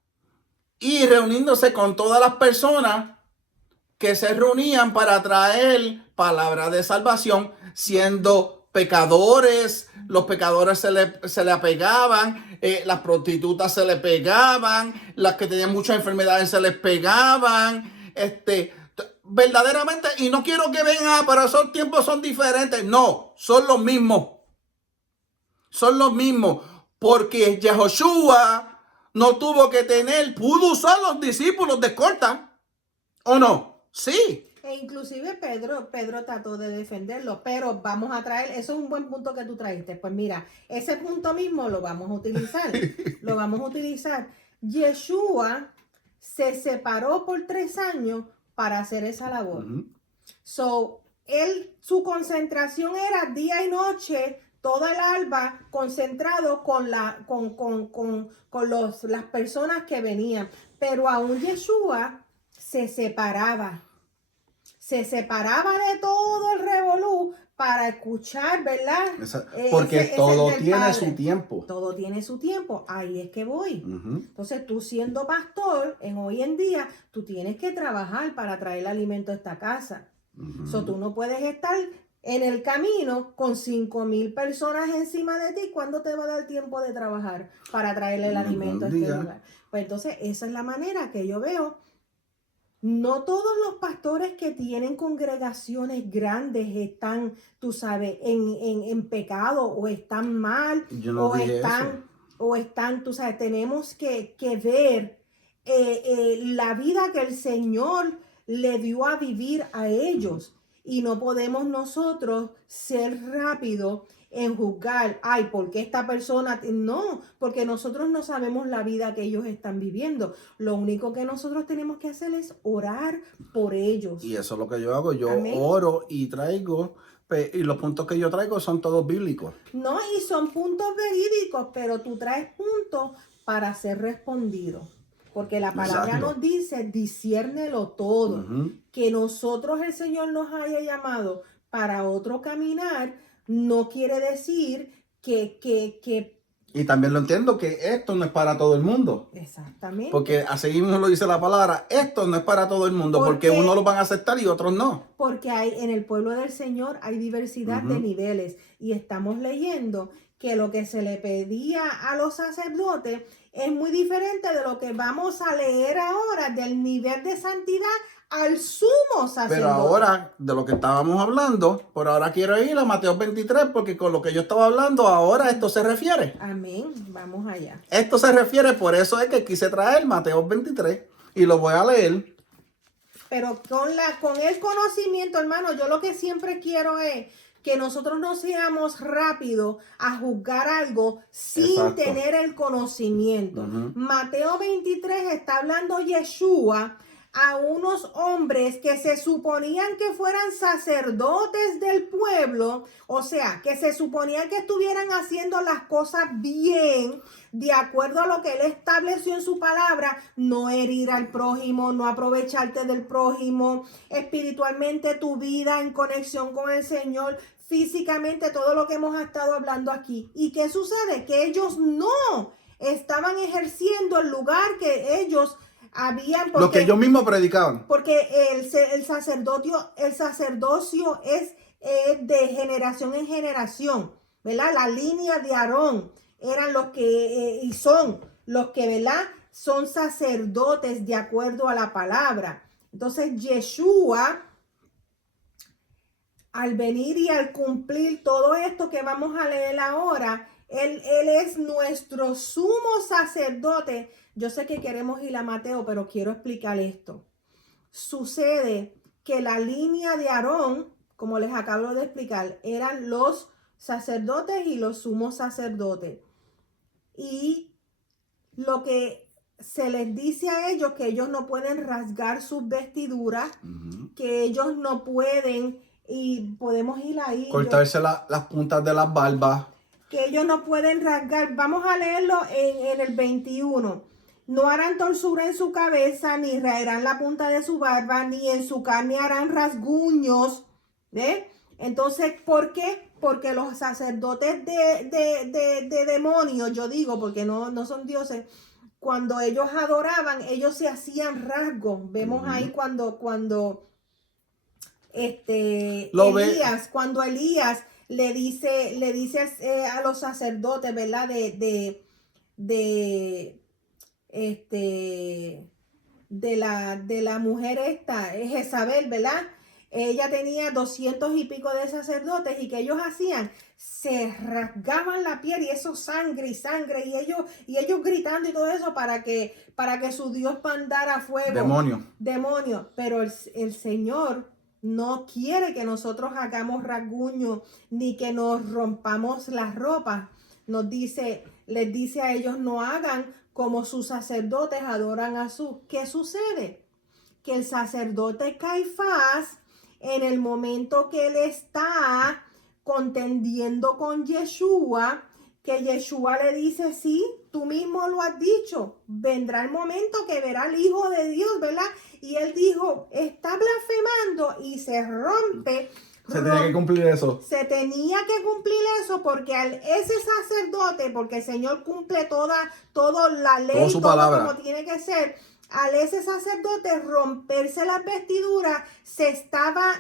y reuniéndose con todas las personas que se reunían para traer palabra de salvación, siendo pecadores. Los pecadores se le apegaban, las prostitutas se le pegaban, las que tenían muchas enfermedades se les pegaban, verdaderamente, y no quiero que vengan, pero esos tiempos son diferentes. No, son los mismos. Son los mismos, porque Yahoshua no tuvo que pudo usar los discípulos de escolta, ¿o no? Sí. E inclusive Pedro trató de defenderlo, pero vamos a traer, eso es un buen punto que tú traíste. Pues mira, ese punto mismo lo vamos a utilizar. Yeshua se separó por 3 años para hacer esa labor. Su concentración era día y noche, toda el alba, concentrado con las personas que venían. Pero aún Yeshua se separaba de todo el revolú para escuchar, ¿verdad? Porque todo tiene su tiempo. Todo tiene su tiempo. Ahí es que voy. Entonces, tú siendo pastor, hoy en día, tú tienes que trabajar para traer el alimento a esta casa. Tú no puedes estar en el camino con 5,000 personas encima de ti. ¿Cuándo te va a dar tiempo de trabajar para traerle el alimento a este lugar? Pues entonces, esa es la manera que yo veo. No todos los pastores que tienen congregaciones grandes están, tú sabes, en pecado o están mal. Yo no están, tú sabes, tenemos que ver la vida que el Señor le dio a vivir a ellos. Y no podemos nosotros ser rápidos en juzgar, ¿por qué esta persona? No, porque nosotros no sabemos la vida que ellos están viviendo. Lo único que nosotros tenemos que hacer es orar por ellos. Y eso es lo que yo hago. Yo oro y traigo, y los puntos que yo traigo son todos bíblicos. No, y son puntos verídicos, pero tú traes puntos para ser respondido. Porque la palabra nos dice, disciérnelo todo. Que nosotros, el Señor nos haya llamado para otro caminar, no quiere decir que... Y también lo entiendo que esto no es para todo el mundo. Exactamente. Porque así mismo lo dice la palabra, esto no es para todo el mundo, porque unos lo van a aceptar y otros no. Porque en el pueblo del Señor hay diversidad de niveles. Y estamos leyendo que lo que se le pedía a los sacerdotes es muy diferente de lo que vamos a leer ahora, del nivel de santidad al sumo sacerdote. Pero ahora, de lo que estábamos hablando, por ahora quiero ir a Mateo 23, porque con lo que yo estaba hablando, ahora esto se refiere. Amén, vamos allá. Esto se refiere, por eso es que quise traer Mateo 23, y lo voy a leer. Pero con el conocimiento, hermano, yo lo que siempre quiero es que nosotros no seamos rápidos a juzgar algo sin tener el conocimiento. Mateo 23 está hablando Yeshua a unos hombres que se suponían que fueran sacerdotes del pueblo, o sea, que se suponían que estuvieran haciendo las cosas bien, de acuerdo a lo que él estableció en su palabra, no herir al prójimo, no aprovecharte del prójimo, espiritualmente tu vida en conexión con el Señor, físicamente todo lo que hemos estado hablando aquí. ¿Y qué sucede? Que ellos no estaban ejerciendo el lugar que ellos habían, Lo que ellos mismos predicaban. porque el sacerdocio es de generación en generación, ¿verdad? La línea de Aarón eran los que, y son los que, ¿verdad? Son sacerdotes de acuerdo a la palabra. Entonces, Yeshua, al venir y al cumplir todo esto que vamos a leer ahora, él es nuestro sumo sacerdote. Yo sé que queremos ir a Mateo, pero quiero explicar esto. Sucede que la línea de Aarón, como les acabo de explicar, eran los sacerdotes y los sumos sacerdotes. Y lo que se les dice a ellos, que ellos no pueden rasgar sus vestiduras, que ellos no pueden, y podemos ir ahí. Cortarse las puntas de las barbas. Que ellos no pueden rasgar. Vamos a leerlo en el 21. No harán torsura en su cabeza, ni raerán la punta de su barba, ni en su carne harán rasguños. ¿Ve? Entonces, ¿por qué? Porque los sacerdotes de demonios, yo digo, porque no son dioses, cuando ellos adoraban, ellos se hacían rasgos. Vemos ahí cuando Elías le dice a los sacerdotes, ¿verdad? De la mujer esta, Jezabel, ¿verdad? Ella tenía 200 y pico de sacerdotes, y que ellos hacían, se rasgaban la piel, y eso sangre, y ellos gritando y todo eso para que su Dios mandara fuego. Demonio. Pero el Señor no quiere que nosotros hagamos rasguño, ni que nos rompamos las ropas. Les dice a ellos, no hagan como sus sacerdotes adoran a su. ¿Qué sucede? Que el sacerdote Caifás, en el momento que él está contendiendo con Yeshua, que Yeshua le dice, sí, tú mismo lo has dicho, vendrá el momento que verá al Hijo de Dios, ¿verdad? Y él dijo, está blasfemando, y se rompe. Se tenía que cumplir eso. Se tenía que cumplir eso, porque ese sacerdote, porque el Señor cumple toda la ley, toda su palabra, como tiene que ser. Al ese sacerdote romperse las vestiduras, se estaba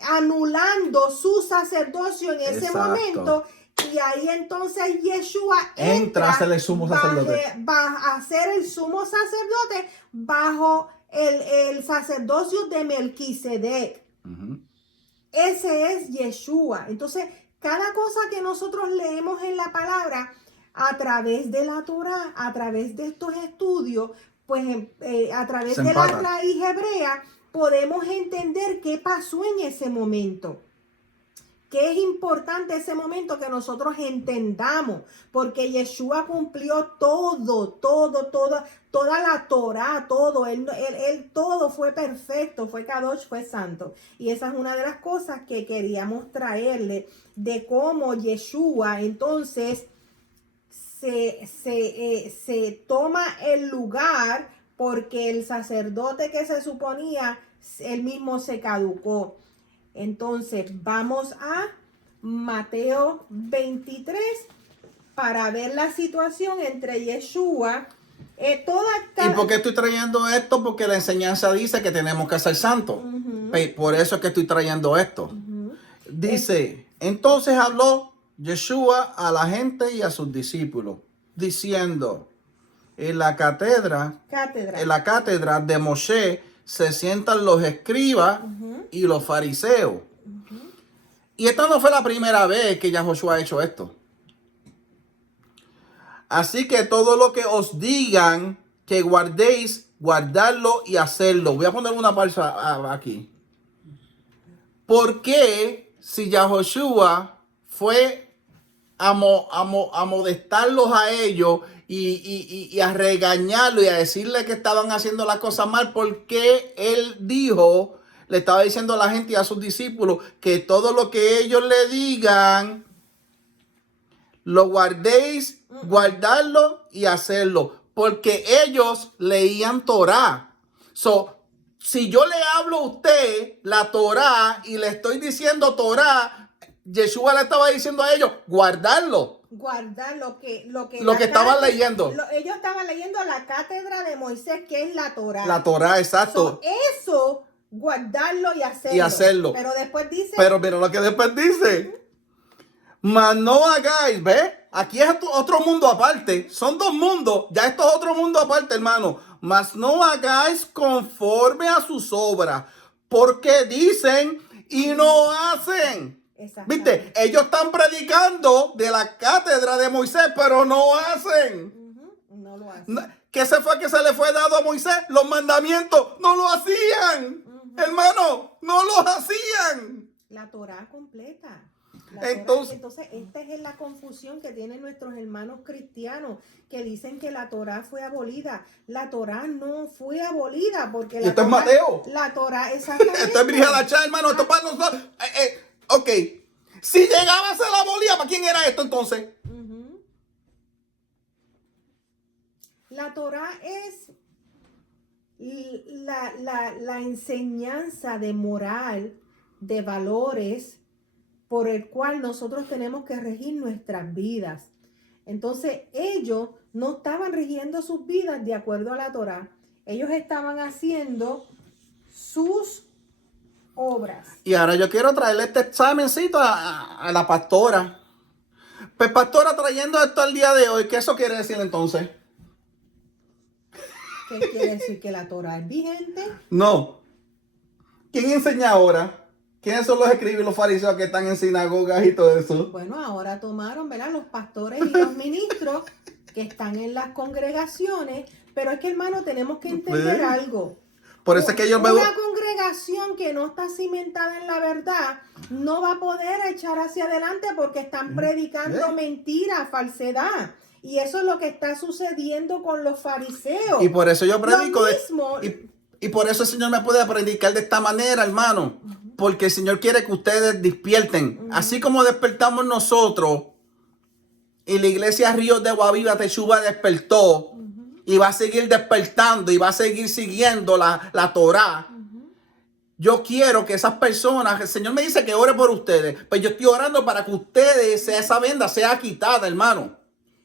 anulando su sacerdocio en ese momento. Y ahí entonces Yeshua entra a ser el sumo sacerdote. Va a ser el sumo sacerdote bajo el sacerdocio de Melquisedec. Ese es Yeshua. Entonces, cada cosa que nosotros leemos en la palabra, a través de la Torah, a través de estos estudios, pues a través de la raíz hebrea, podemos entender qué pasó en ese momento. Que es importante ese momento que nosotros entendamos, porque Yeshua cumplió toda la Torah, todo. Él todo fue perfecto, fue Kadosh, fue santo. Y esa es una de las cosas que queríamos traerle, de cómo Yeshua entonces se toma el lugar, porque el sacerdote que se suponía, él mismo se caducó. Entonces vamos a Mateo 23 para ver la situación entre Yeshua. ¿Y por qué estoy trayendo esto? Porque la enseñanza dice que tenemos que ser santos. Por eso es que estoy trayendo esto. Dice, entonces habló Yeshua a la gente y a sus discípulos, diciendo, en la cátedra de Moshe se sientan los escribas y los fariseos. Y esta no fue la primera vez que ya Josué ha hecho esto. Así que todo lo que os digan que guardéis, guardarlo y hacerlo. Voy a poner una pausa aquí. ¿Por qué, si Yahoshua fue a molestarlos a ellos y a regañarlo y a decirle que estaban haciendo las cosas mal, porque él dijo, le estaba diciendo a la gente y a sus discípulos que todo lo que ellos le digan, lo guardéis, guardarlo y hacerlo, porque ellos leían Torá. Si yo le hablo a usted la Torá y le estoy diciendo Torá, Yeshua le estaba diciendo a ellos guardarlo. Guardar lo que estaban leyendo. Ellos estaban leyendo la cátedra de Moisés, que es la Torá. La Torá, exacto. Eso, guardarlo y hacerlo. Pero después dice. Pero mira lo que después dice. Mas no hagáis, ¿ves? Aquí es otro mundo aparte. Son dos mundos. Ya esto es otro mundo aparte, hermano. Mas no hagáis conforme a sus obras, porque dicen y no hacen. ¿Viste? Ellos están predicando de la cátedra de Moisés, pero no hacen. No lo hacen. ¿Qué se le fue dado a Moisés? Los mandamientos. No lo hacían. Hermano, no lo hacían. La Torá completa. Entonces, esta es la confusión que tienen nuestros hermanos cristianos, que dicen que la Torá fue abolida. La Torá no fue abolida, porque esto es Mateo. La Torá, exactamente. Esto es Brihadachá, hermano. Esto es para nosotros. Ok. Si llegaba a ser la abolida, ¿para quién era esto entonces? La Torá es la enseñanza de moral, de valores, por el cual nosotros tenemos que regir nuestras vidas. Entonces, ellos no estaban rigiendo sus vidas de acuerdo a la Torá. Ellos estaban haciendo sus obras. Y ahora yo quiero traerle este examencito a la pastora. Pues, pastora, trayendo esto al día de hoy, ¿qué eso quiere decir entonces? ¿Qué quiere decir? ¿Que la Torá es vigente? No. ¿Quién enseña ahora? ¿Quiénes son los escribas y los fariseos que están en sinagogas y todo eso? Bueno, ahora tomaron, ¿verdad? Los pastores y los ministros que están en las congregaciones, pero es que, hermano, tenemos que entender algo. Por eso es que yo veo... Una congregación que no está cimentada en la verdad no va a poder echar hacia adelante porque están predicando mentira, falsedad. Y eso es lo que está sucediendo con los fariseos. Y por eso yo predico. Y por eso el Señor me puede predicar de esta manera, hermano. Porque el Señor quiere que ustedes despierten. Así como despertamos nosotros. Y la iglesia Ríos de Guaviva Teshuva despertó. Y va a seguir despertando. Y va a seguir siguiendo la Torá. Yo quiero que esas personas, el Señor me dice que ore por ustedes. Pues yo estoy orando para que ustedes, esa venda sea quitada, hermano.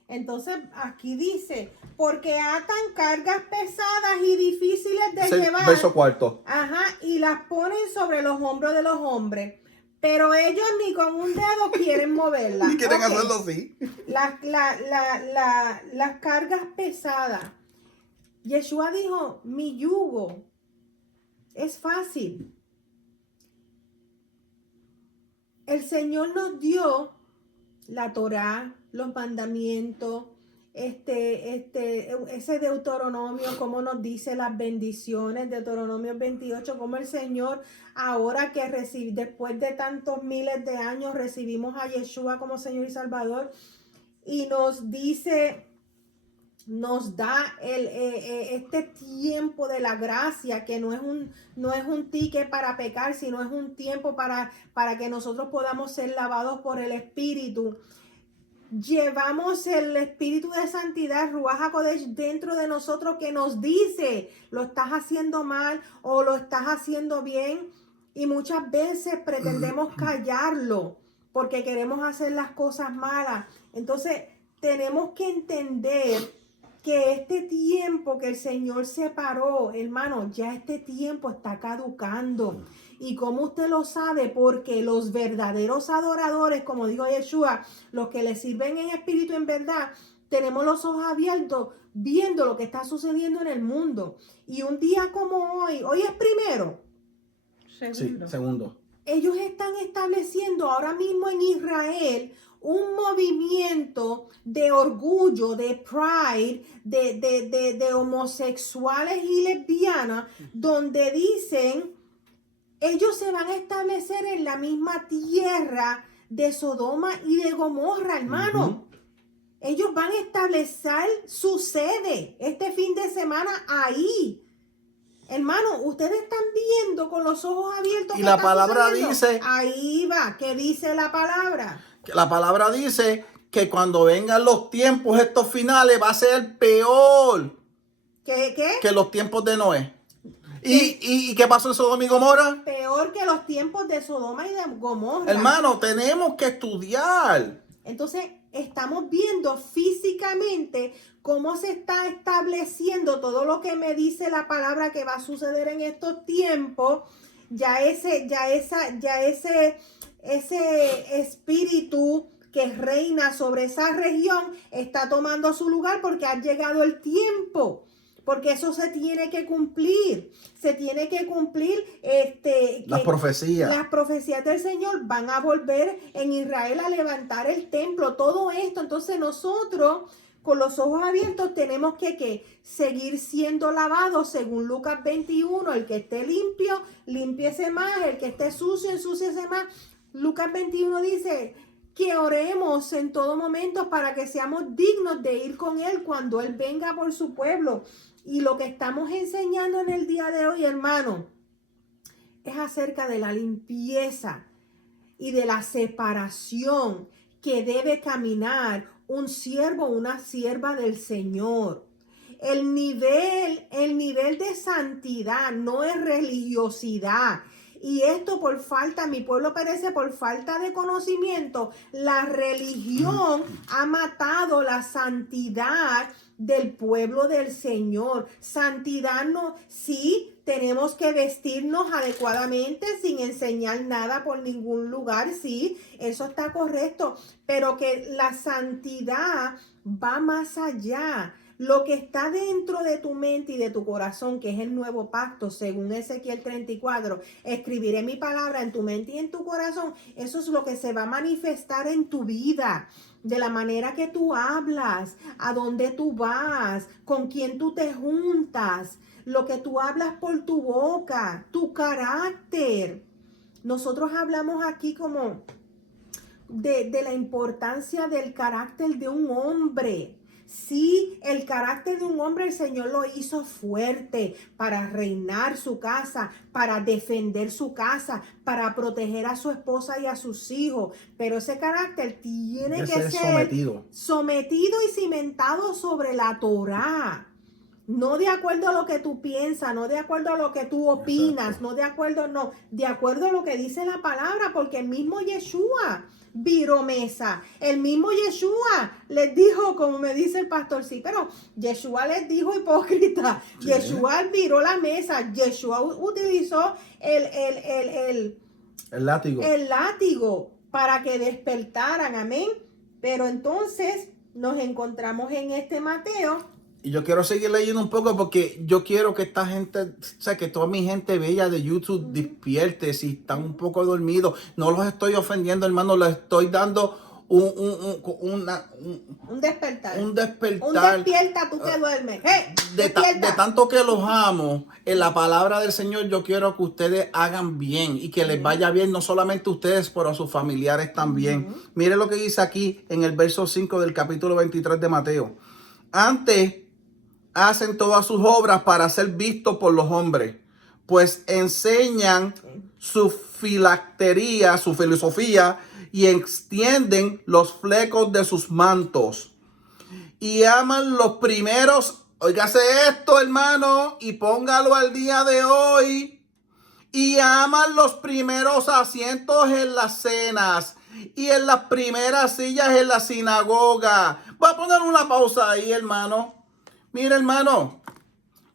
Entonces aquí dice, porque atan cargas pesadas y difíciles de llevar. Verso 4. Ajá, y las ponen sobre los hombros de los hombres. Pero ellos ni con un dedo quieren moverlas. Ni quieren hacerlo así. Las cargas pesadas. Yeshua dijo, mi yugo es fácil. El Señor nos dio la Torá, los mandamientos, ese Deuteronomio, como nos dice las bendiciones, Deuteronomio 28, como el Señor, ahora que después de tantos miles de años, recibimos a Yeshua como Señor y Salvador, y nos dice, nos da este tiempo de la gracia, que no es un ticket para pecar, sino es un tiempo para que nosotros podamos ser lavados por el Espíritu. Llevamos el espíritu de santidad, Ruach HaKodesh, dentro de nosotros, que nos dice, lo estás haciendo mal o lo estás haciendo bien, y muchas veces pretendemos callarlo porque queremos hacer las cosas malas. Entonces tenemos que entender que este tiempo que el Señor separó, hermano, ya este tiempo está caducando. ¿Y cómo usted lo sabe? Porque los verdaderos adoradores, como dijo Yeshua, los que le sirven en espíritu y en verdad, tenemos los ojos abiertos viendo lo que está sucediendo en el mundo. Y un día como hoy es primero. Segundo. Sí, segundo. Ellos están estableciendo ahora mismo en Israel un movimiento de orgullo, de pride, de homosexuales y lesbianas, donde dicen, ellos se van a establecer en la misma tierra de Sodoma y de Gomorra, hermano. Ellos van a establecer su sede este fin de semana ahí. Hermano, ustedes están viendo con los ojos abiertos. Y la palabra sucediendo? dice. Ahí va, ¿qué dice la palabra? La palabra dice que cuando vengan los tiempos, estos finales, va a ser peor ¿Qué? que los tiempos de Noé. ¿Y qué pasó en Sodoma y Gomorra? Peor que los tiempos de Sodoma y de Gomorra. Hermano, tenemos que estudiar. Entonces, estamos viendo físicamente cómo se está estableciendo todo lo que me dice la palabra que va a suceder en estos tiempos. Ese espíritu que reina sobre esa región está tomando su lugar porque ha llegado el tiempo. Porque eso se tiene que cumplir. Se tiene que cumplir Las profecías. Las profecías del Señor van a volver en Israel a levantar el templo. Todo esto. Entonces nosotros, con los ojos abiertos, tenemos que seguir siendo lavados según Lucas 21. El que esté limpio, límpiese más. El que esté sucio, ensúciese más. Lucas 21 dice que oremos en todo momento para que seamos dignos de ir con Él cuando Él venga por su pueblo. Y lo que estamos enseñando en el día de hoy, hermano, es acerca de la limpieza y de la separación que debe caminar un siervo o una sierva del Señor. El nivel de santidad no es religiosidad. Y esto por falta, mi pueblo perece por falta de conocimiento. La religión ha matado la santidad del pueblo del Señor. Santidad no, sí, tenemos que vestirnos adecuadamente sin enseñar nada por ningún lugar, sí, eso está correcto, pero que la santidad va más allá. Lo que está dentro de tu mente y de tu corazón, que es el nuevo pacto, según Ezequiel 34, escribiré mi palabra en tu mente y en tu corazón. Eso es lo que se va a manifestar en tu vida, de la manera que tú hablas, a dónde tú vas, con quién tú te juntas, lo que tú hablas por tu boca, tu carácter. Nosotros hablamos aquí como de la importancia del carácter de un hombre. Sí, el carácter de un hombre el Señor lo hizo fuerte para reinar su casa, para defender su casa, para proteger a su esposa y a sus hijos. Pero ese carácter tiene que ser sometido y cimentado sobre la Torá. No de acuerdo a lo que tú piensas, no de acuerdo a lo que tú opinas, no de acuerdo a lo que dice la palabra, porque el mismo Yeshua viró mesa. El mismo Yeshua les dijo, como me dice el pastor, sí, pero Yeshua les dijo hipócrita. Sí. Yeshua viró la mesa. Yeshua utilizó el látigo para que despertaran, amén. Pero entonces nos encontramos en este Mateo. Y yo quiero seguir leyendo un poco porque yo quiero que esta gente, o sea, que toda mi gente bella de YouTube despierte. Si están un poco dormidos, no los estoy ofendiendo, hermano, les estoy dando un despertar. Un despierta tú que duermes. Hey, de tanto que los amo, en la palabra del Señor yo quiero que ustedes hagan bien y que les vaya bien, no solamente a ustedes, pero a sus familiares también. Mire lo que dice aquí en el verso 5 del capítulo 23 de Mateo. Antes hacen todas sus obras para ser vistos por los hombres, pues enseñan su filactería, su filosofía, y extienden los flecos de sus mantos. Y aman los primeros, óigase esto, hermano, y póngalo al día de hoy. Y aman los primeros asientos en las cenas y en las primeras sillas en la sinagoga. Voy a poner una pausa ahí, hermano. Mira, hermano,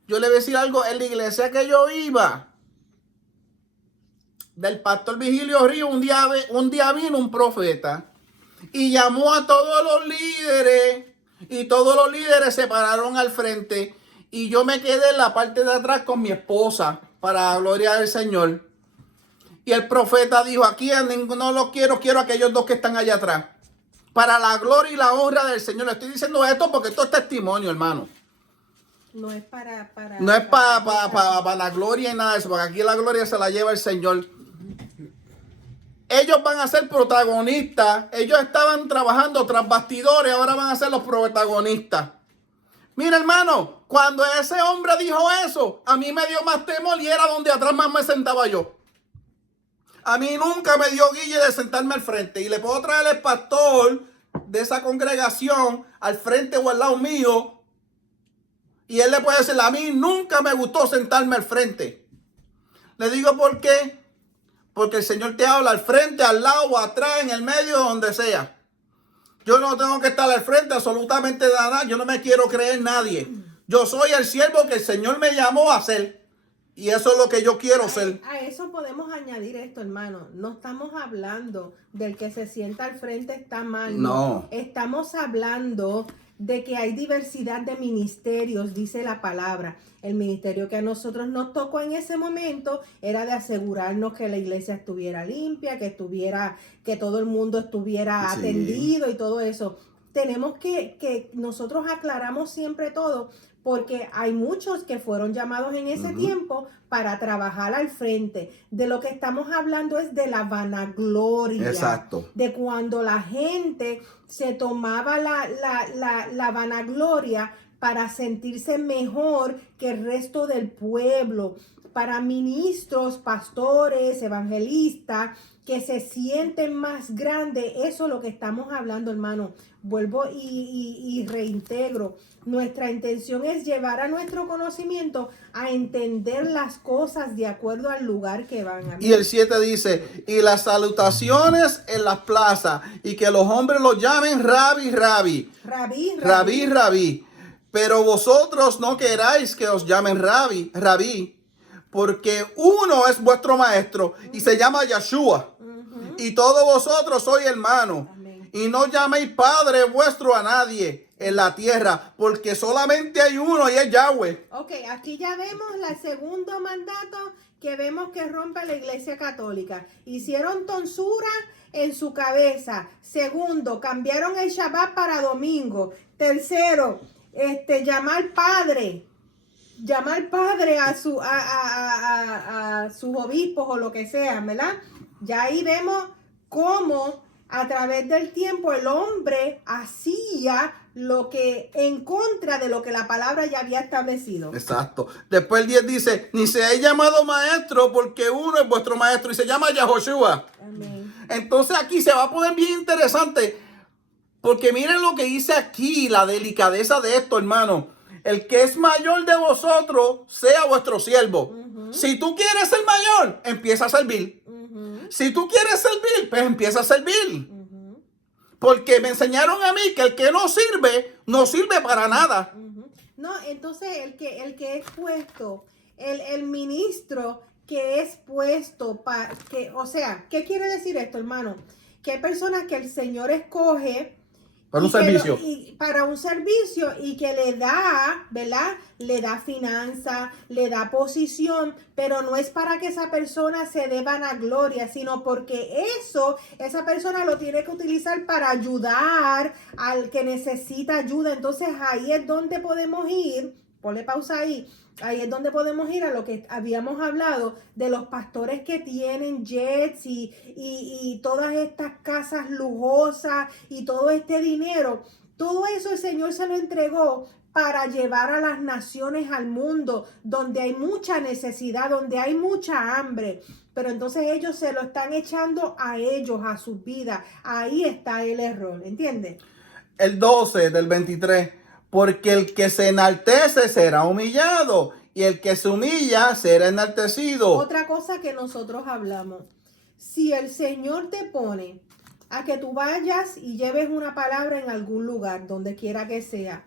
yo le voy a decir algo. En la iglesia que yo iba, del pastor Vigilio Río, un día vino un profeta y llamó a todos los líderes, y todos los líderes se pararon al frente, y yo me quedé en la parte de atrás con mi esposa, para la gloria del Señor. Y el profeta dijo: aquí a ninguno los quiero a aquellos dos que están allá atrás, para la gloria y la honra del Señor. Le estoy diciendo esto porque esto es testimonio, hermano. No es para la gloria y nada de eso, porque aquí la gloria se la lleva el Señor. ellos van a ser protagonistas. Ellos estaban trabajando tras bastidores, ahora van a ser los protagonistas. Mira, hermano, cuando ese hombre dijo eso, a mí me dio más temor y era donde atrás más me sentaba yo. A mí nunca me dio guille de sentarme al frente. Y le puedo traer al pastor de esa congregación al frente o al lado mío. Y él le puede decir, a mí nunca me gustó sentarme al frente. Le digo, ¿por qué? Porque el Señor te habla al frente, al lado, atrás, en el medio, donde sea. Yo no tengo que estar al frente absolutamente de nada. Yo no me quiero creer nadie. Yo soy el siervo que el Señor me llamó a ser. Y eso es lo que yo quiero ser. A eso podemos añadir esto, hermano. No estamos hablando del que se sienta al frente está mal. No. Estamos hablando de que hay diversidad de ministerios, dice la palabra. El ministerio que a nosotros nos tocó en ese momento era de asegurarnos que la iglesia estuviera limpia, que todo el mundo estuviera atendido y todo eso. Tenemos que nosotros aclaramos siempre todo, porque hay muchos que fueron llamados en ese tiempo para trabajar al frente. De lo que estamos hablando es de la vanagloria. Exacto. De cuando la gente se tomaba la vanagloria para sentirse mejor que el resto del pueblo. Para ministros, pastores, evangelistas, que se sienten más grandes. Eso es lo que estamos hablando, hermano. Vuelvo y reintegro. Nuestra intención es llevar a nuestro conocimiento a entender las cosas de acuerdo al lugar que van a ver. Y el 7 dice, y las salutaciones en las plazas, y que los hombres los llamen Rabí, Rabí. Rabí, Rabí. Rabí, Rabí. Pero vosotros no queráis que os llamen Rabí, Rabí, porque uno es vuestro maestro y se llama Yeshua. Y todos vosotros sois hermanos. Y no llaméis Padre vuestro a nadie en la tierra, porque solamente hay uno y es Yahweh. Ok, aquí ya vemos el segundo mandato que vemos que rompe la Iglesia Católica. Hicieron tonsura en su cabeza. Segundo, cambiaron el Shabbat para domingo. Tercero, llamar padre a sus obispos o lo que sea, ¿verdad? Ya ahí vemos cómo a través del tiempo el hombre hacía lo que en contra de lo que la palabra ya había establecido. Exacto. Después el 10 dice, ni seáis llamado maestro, porque uno es vuestro maestro y se llama Yahoshua. Amén. Entonces aquí se va a poner bien interesante, porque miren lo que dice aquí, la delicadeza de esto, hermano. El que es mayor de vosotros sea vuestro siervo. Si tú quieres ser mayor, empieza a servir. Si tú quieres servir, pues empieza a servir. Porque me enseñaron a mí que el que no sirve para nada. No, entonces el que es puesto, el ministro que es puesto para que, o sea, ¿qué quiere decir esto, hermano? Que hay personas que el Señor escoge para un servicio. Para un servicio y que le da, ¿verdad? Le da finanza, le da posición, pero no es para que esa persona se dé vanagloria, sino porque esa persona lo tiene que utilizar para ayudar al que necesita ayuda. Entonces ahí es donde podemos ir, ponle pausa ahí. Ahí es donde podemos ir a lo que habíamos hablado de los pastores que tienen jets y todas estas casas lujosas y todo este dinero. Todo eso el Señor se lo entregó para llevar a las naciones al mundo donde hay mucha necesidad, donde hay mucha hambre. Pero entonces ellos se lo están echando a ellos, a sus vidas. Ahí está el error, ¿entiendes? El 12 del 23. Porque el que se enaltece será humillado, y el que se humilla será enaltecido. Otra cosa que nosotros hablamos. Si el Señor te pone a que tú vayas y lleves una palabra en algún lugar, donde quiera que sea,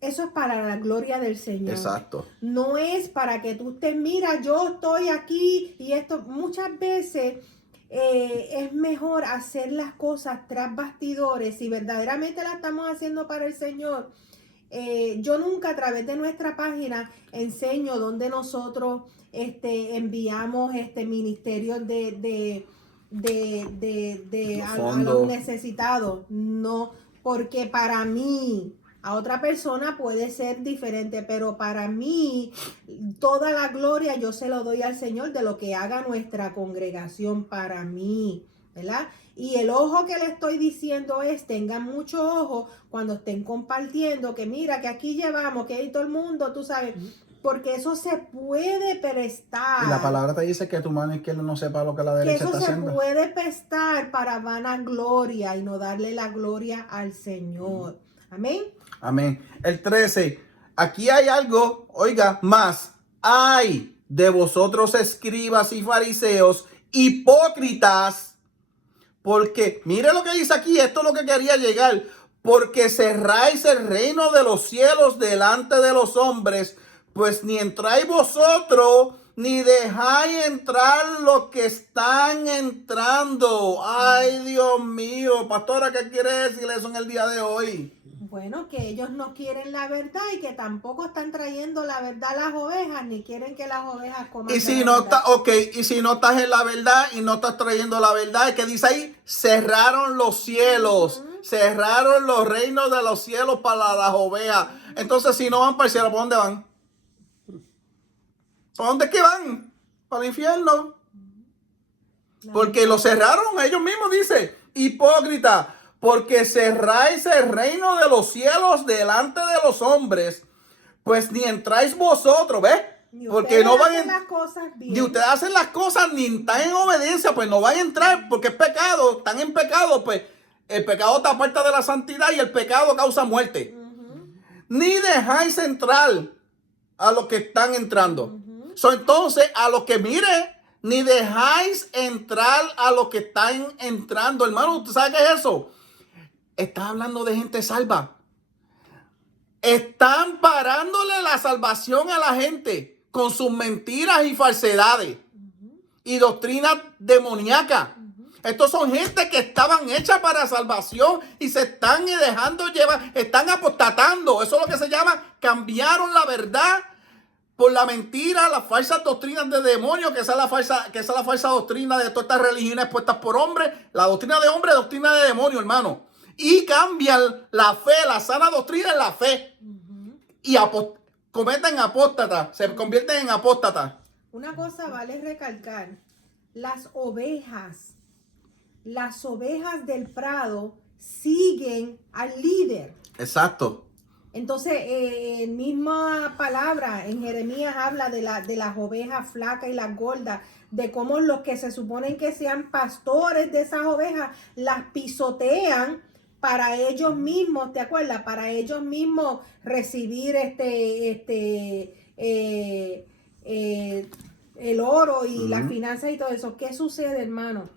eso es para la gloria del Señor. Exacto. No es para que tú estés, mira, yo estoy aquí y esto. Muchas veces es mejor hacer las cosas tras bastidores. Si verdaderamente la estamos haciendo para el Señor. Yo nunca a través de nuestra página enseño donde nosotros enviamos ministerios a los necesitados. No, porque para mí A otra persona puede ser diferente, pero para mí toda la gloria yo se lo doy al Señor de lo que haga nuestra congregación para mí, ¿verdad? Y el ojo que le estoy diciendo es, tengan mucho ojo cuando estén compartiendo, que mira, que aquí llevamos, que hay todo el mundo, tú sabes, porque eso se puede prestar. Y la palabra te dice que tu mano izquierda no sepa lo que la Que derecha eso está se haciendo. puede prestar para vanagloria y no darle la gloria al Señor. Amén. Amén. El 13. Aquí hay algo, oiga, más. Hay de vosotros escribas y fariseos hipócritas. Porque, mire lo que dice aquí, esto es lo que quería llegar. Porque cerráis el reino de los cielos delante de los hombres, pues ni entráis vosotros, ni dejáis entrar los que están entrando. Ay, Dios mío, pastora, ¿qué quiere decir eso en el día de hoy? Bueno, que ellos no quieren la verdad y que tampoco están trayendo la verdad a las ovejas, ni quieren que las ovejas coman. Y si de la no verdad. está, ok, y si no estás en la verdad y no estás trayendo la verdad, ¿qué dice ahí? Cerraron los cielos, cerraron los reinos de los cielos para las ovejas. Entonces, si no van para el cielo, ¿para dónde van? ¿Para dónde es que van? Para el infierno. Porque lo cerraron, ellos mismos dicen, hipócrita, porque cerráis el reino de los cielos delante de los hombres, pues ni entráis vosotros, ¿ves? Porque no van a las cosas bien. ni ustedes hacen las cosas ni están en obediencia, pues no van a entrar porque es pecado, están en pecado, pues el pecado te aparta de la santidad y el pecado causa muerte. Ni dejáis entrar a los que están entrando. Entonces, a los que mire, ni dejáis entrar a los que están entrando. Hermano, ¿usted sabe qué es eso? Está hablando de gente salva. Están parándole la salvación a la gente con sus mentiras y falsedades y doctrinas demoníacas. Estos son gente que estaban hechas para salvación y se están dejando llevar, están apostatando. Eso es lo que se llama, cambiaron la verdad por la mentira, las falsas doctrinas de demonios, que esa es la falsa doctrina de todas estas religiones puestas por hombres. La doctrina de hombre es doctrina de demonio, hermano. Y cambian la fe, la sana doctrina en la fe. Y cometen apóstatas, se convierten en apóstatas. Una cosa vale recalcar, las ovejas del prado siguen al líder. Exacto. Entonces, misma palabra en Jeremías habla de las ovejas flacas y las gordas, de cómo los que se suponen que sean pastores de esas ovejas las pisotean para ellos mismos, ¿te acuerdas? Para ellos mismos recibir el oro y las finanzas y todo eso. ¿Qué sucede, hermano?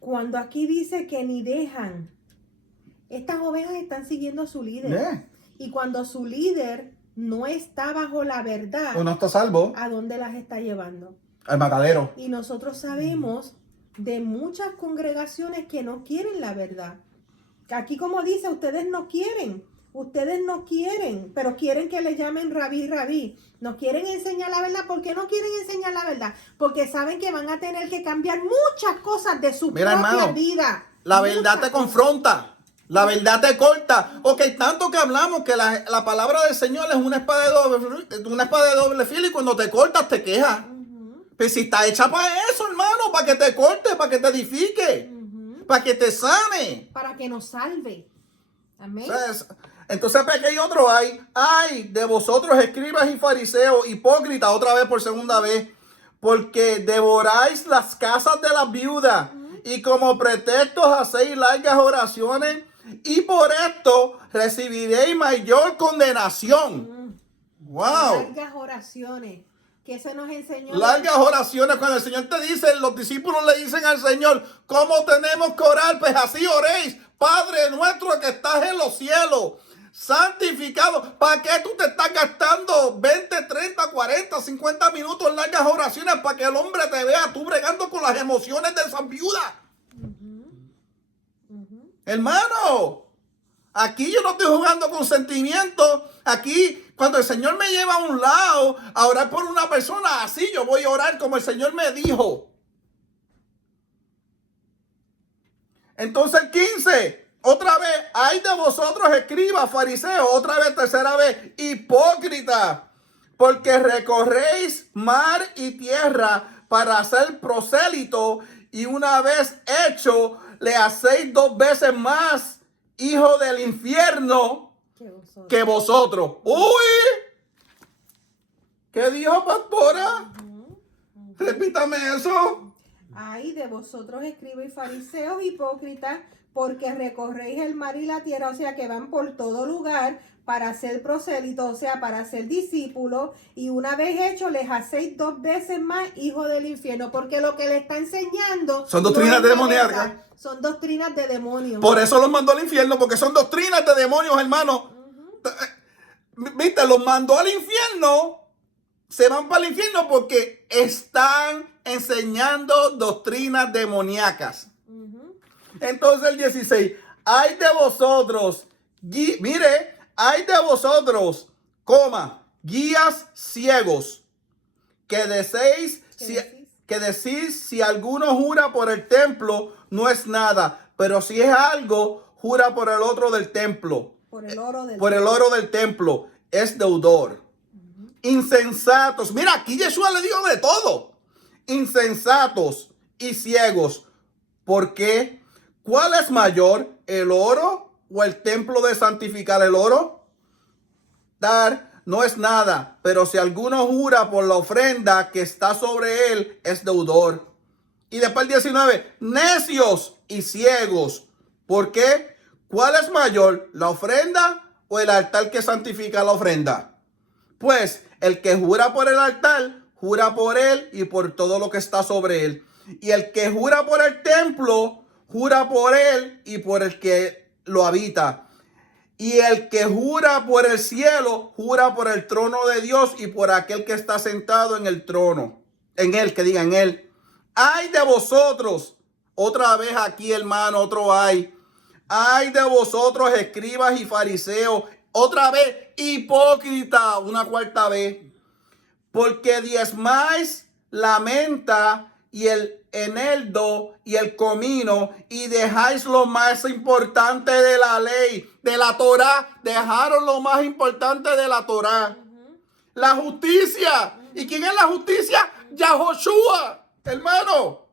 Cuando aquí dice que ni dejan, estas ovejas están siguiendo a su líder. Y cuando su líder no está bajo la verdad, o no está salvo, ¿a dónde las está llevando? Al matadero. Y nosotros sabemos de muchas congregaciones que no quieren la verdad. Aquí, como dice, ustedes no quieren, pero quieren que le llamen rabí. No quieren enseñar la verdad. ¿Por qué no quieren enseñar la verdad? Porque saben que van a tener que cambiar muchas cosas de su propia vida. La verdad te confronta. La verdad te corta. Ok, tanto que hablamos que la palabra del Señor es una espada de doble filo y cuando te cortas te quejas. Pues si está hecha para eso, hermano, para que te corte, para que te edifique, para que te sane. Para que nos salve. Amén. Entonces, ¿qué otro hay? Ay, de vosotros escribas y fariseos, hipócritas, otra vez por segunda vez, porque devoráis las casas de las viudas y como pretextos hacéis largas oraciones y por esto recibiréis mayor condenación. Wow. Largas oraciones. Que se nos enseñó. Largas oraciones. Cuando el Señor te dice, los discípulos le dicen al Señor, ¿cómo tenemos que orar? Pues así oréis. Padre nuestro que estás en los cielos, santificado. ¿Para qué tú te estás gastando 20, 30, 40, 50 minutos en largas oraciones para que el hombre te vea tú bregando con las emociones de esa viuda? Hermano, aquí yo no estoy jugando con sentimientos. Aquí, cuando el Señor me lleva a un lado a orar por una persona, así yo voy a orar como el Señor me dijo. Entonces el 15, otra vez, hay de vosotros escribas, fariseos, otra vez, tercera vez, hipócritas, porque recorréis mar y tierra para hacer prosélito, y una vez hecho, le hacéis 2 veces más hijo del infierno que vosotros. ¡Uy! ¿Qué dijo, pastora? Repítame eso. Ay de vosotros, escribas y fariseos hipócritas, porque recorréis el mar y la tierra, o sea que van por todo lugar para ser prosélitos, o sea, para ser discípulos, y una vez hecho les hacéis 2 veces más hijo del infierno, porque lo que le está enseñando son doctrinas no demoníacas. Son doctrinas de demonios. Por eso los mandó al infierno, porque son doctrinas de demonios, hermano. Viste, los mandó al infierno. Se van para el infierno porque están enseñando doctrinas demoníacas. Entonces el 16, hay de vosotros, mire, hay de vosotros, guías ciegos, que decís, si alguno jura por el templo, no es nada, pero si es algo, jura por el otro del templo. Por el oro del templo, es deudor. Insensatos. Mira, aquí Yeshua le dijo de todo. Insensatos y ciegos. ¿Por qué? ¿Cuál es mayor, el oro o el templo de santificar el oro? Dar no es nada, pero si alguno jura por la ofrenda que está sobre él, es deudor. Y después el 19, necios y ciegos. ¿Por qué? ¿Cuál es mayor, la ofrenda o el altar que santifica la ofrenda? Pues el que jura por el altar, jura por él y por todo lo que está sobre él. Y el que jura por el templo, jura por él y por el que lo habita. Y el que jura por el cielo, jura por el trono de Dios y por aquel que está sentado en el trono. En él, que diga en él. Ay de vosotros, otra vez aquí, hermano, otro ay. Ay de vosotros, escribas y fariseos, otra vez, hipócrita, una cuarta vez, porque diezmáis la menta y el eneldo y el comino, y dejáis lo más importante de la ley, de la Torá. Dejaron lo más importante de la Torá, la justicia. ¿Y quién es la justicia? Yahoshua, hermano.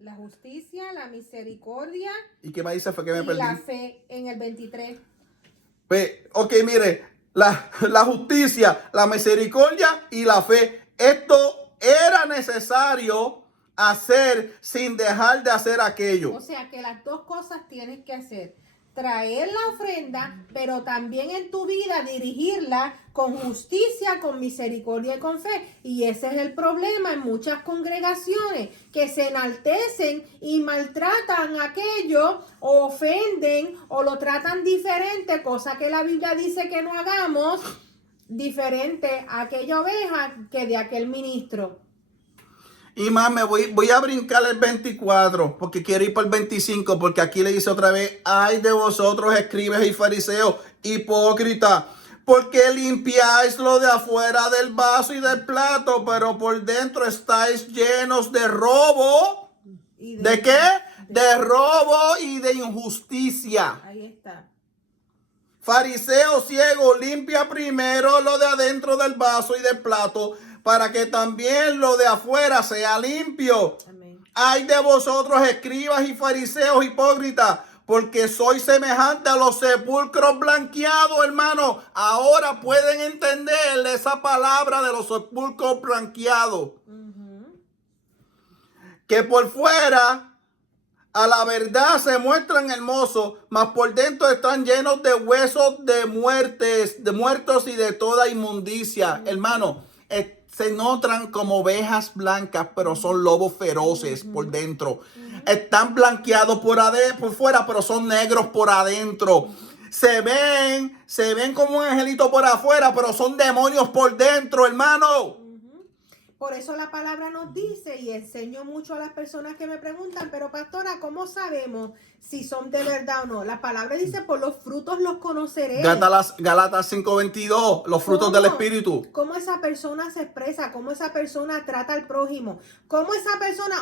La justicia, la misericordia. ¿Y qué me dice? Fue que me perdí. La fe en el 23. Ok, mire, la justicia, la misericordia y la fe. Esto era necesario hacer sin dejar de hacer aquello. O sea que las dos cosas tienes que hacer. Traer la ofrenda, pero también en tu vida dirigirla con justicia, con misericordia y con fe. Y ese es el problema en muchas congregaciones, que se enaltecen y maltratan a aquello, o ofenden, o lo tratan diferente, cosa que la Biblia dice que no hagamos, diferente a aquella oveja que de aquel ministro. Y más, voy a brincar el 24, porque quiero ir por el 25, porque aquí le dice otra vez, ay de vosotros, escribas y fariseos, hipócritas, porque limpiáis lo de afuera del vaso y del plato, pero por dentro estáis llenos de robo. ¿De qué? De robo y de injusticia. Ahí está. Fariseo ciego, limpia primero lo de adentro del vaso y del plato, para que también lo de afuera sea limpio. Amén. Ay de vosotros, escribas y fariseos hipócritas, porque sois semejante a los sepulcros blanqueados, hermano. Ahora pueden entender esa palabra de los sepulcros blanqueados. Que por fuera a la verdad se muestran hermosos, mas por dentro están llenos de huesos de muertos y de toda inmundicia. Hermano, se notan como ovejas blancas, pero son lobos feroces por dentro. Están blanqueados por fuera, pero son negros por adentro. Se ven como un angelito por afuera, pero son demonios por dentro, hermano. Por eso la palabra nos dice, y enseño mucho a las personas que me preguntan, pero pastora, ¿cómo sabemos si son de verdad o no? La palabra dice, por los frutos los conoceréis. Gálatas 5:22, los frutos del Espíritu. ¿Cómo esa persona se expresa? ¿Cómo esa persona trata al prójimo? ¿Cómo esa persona,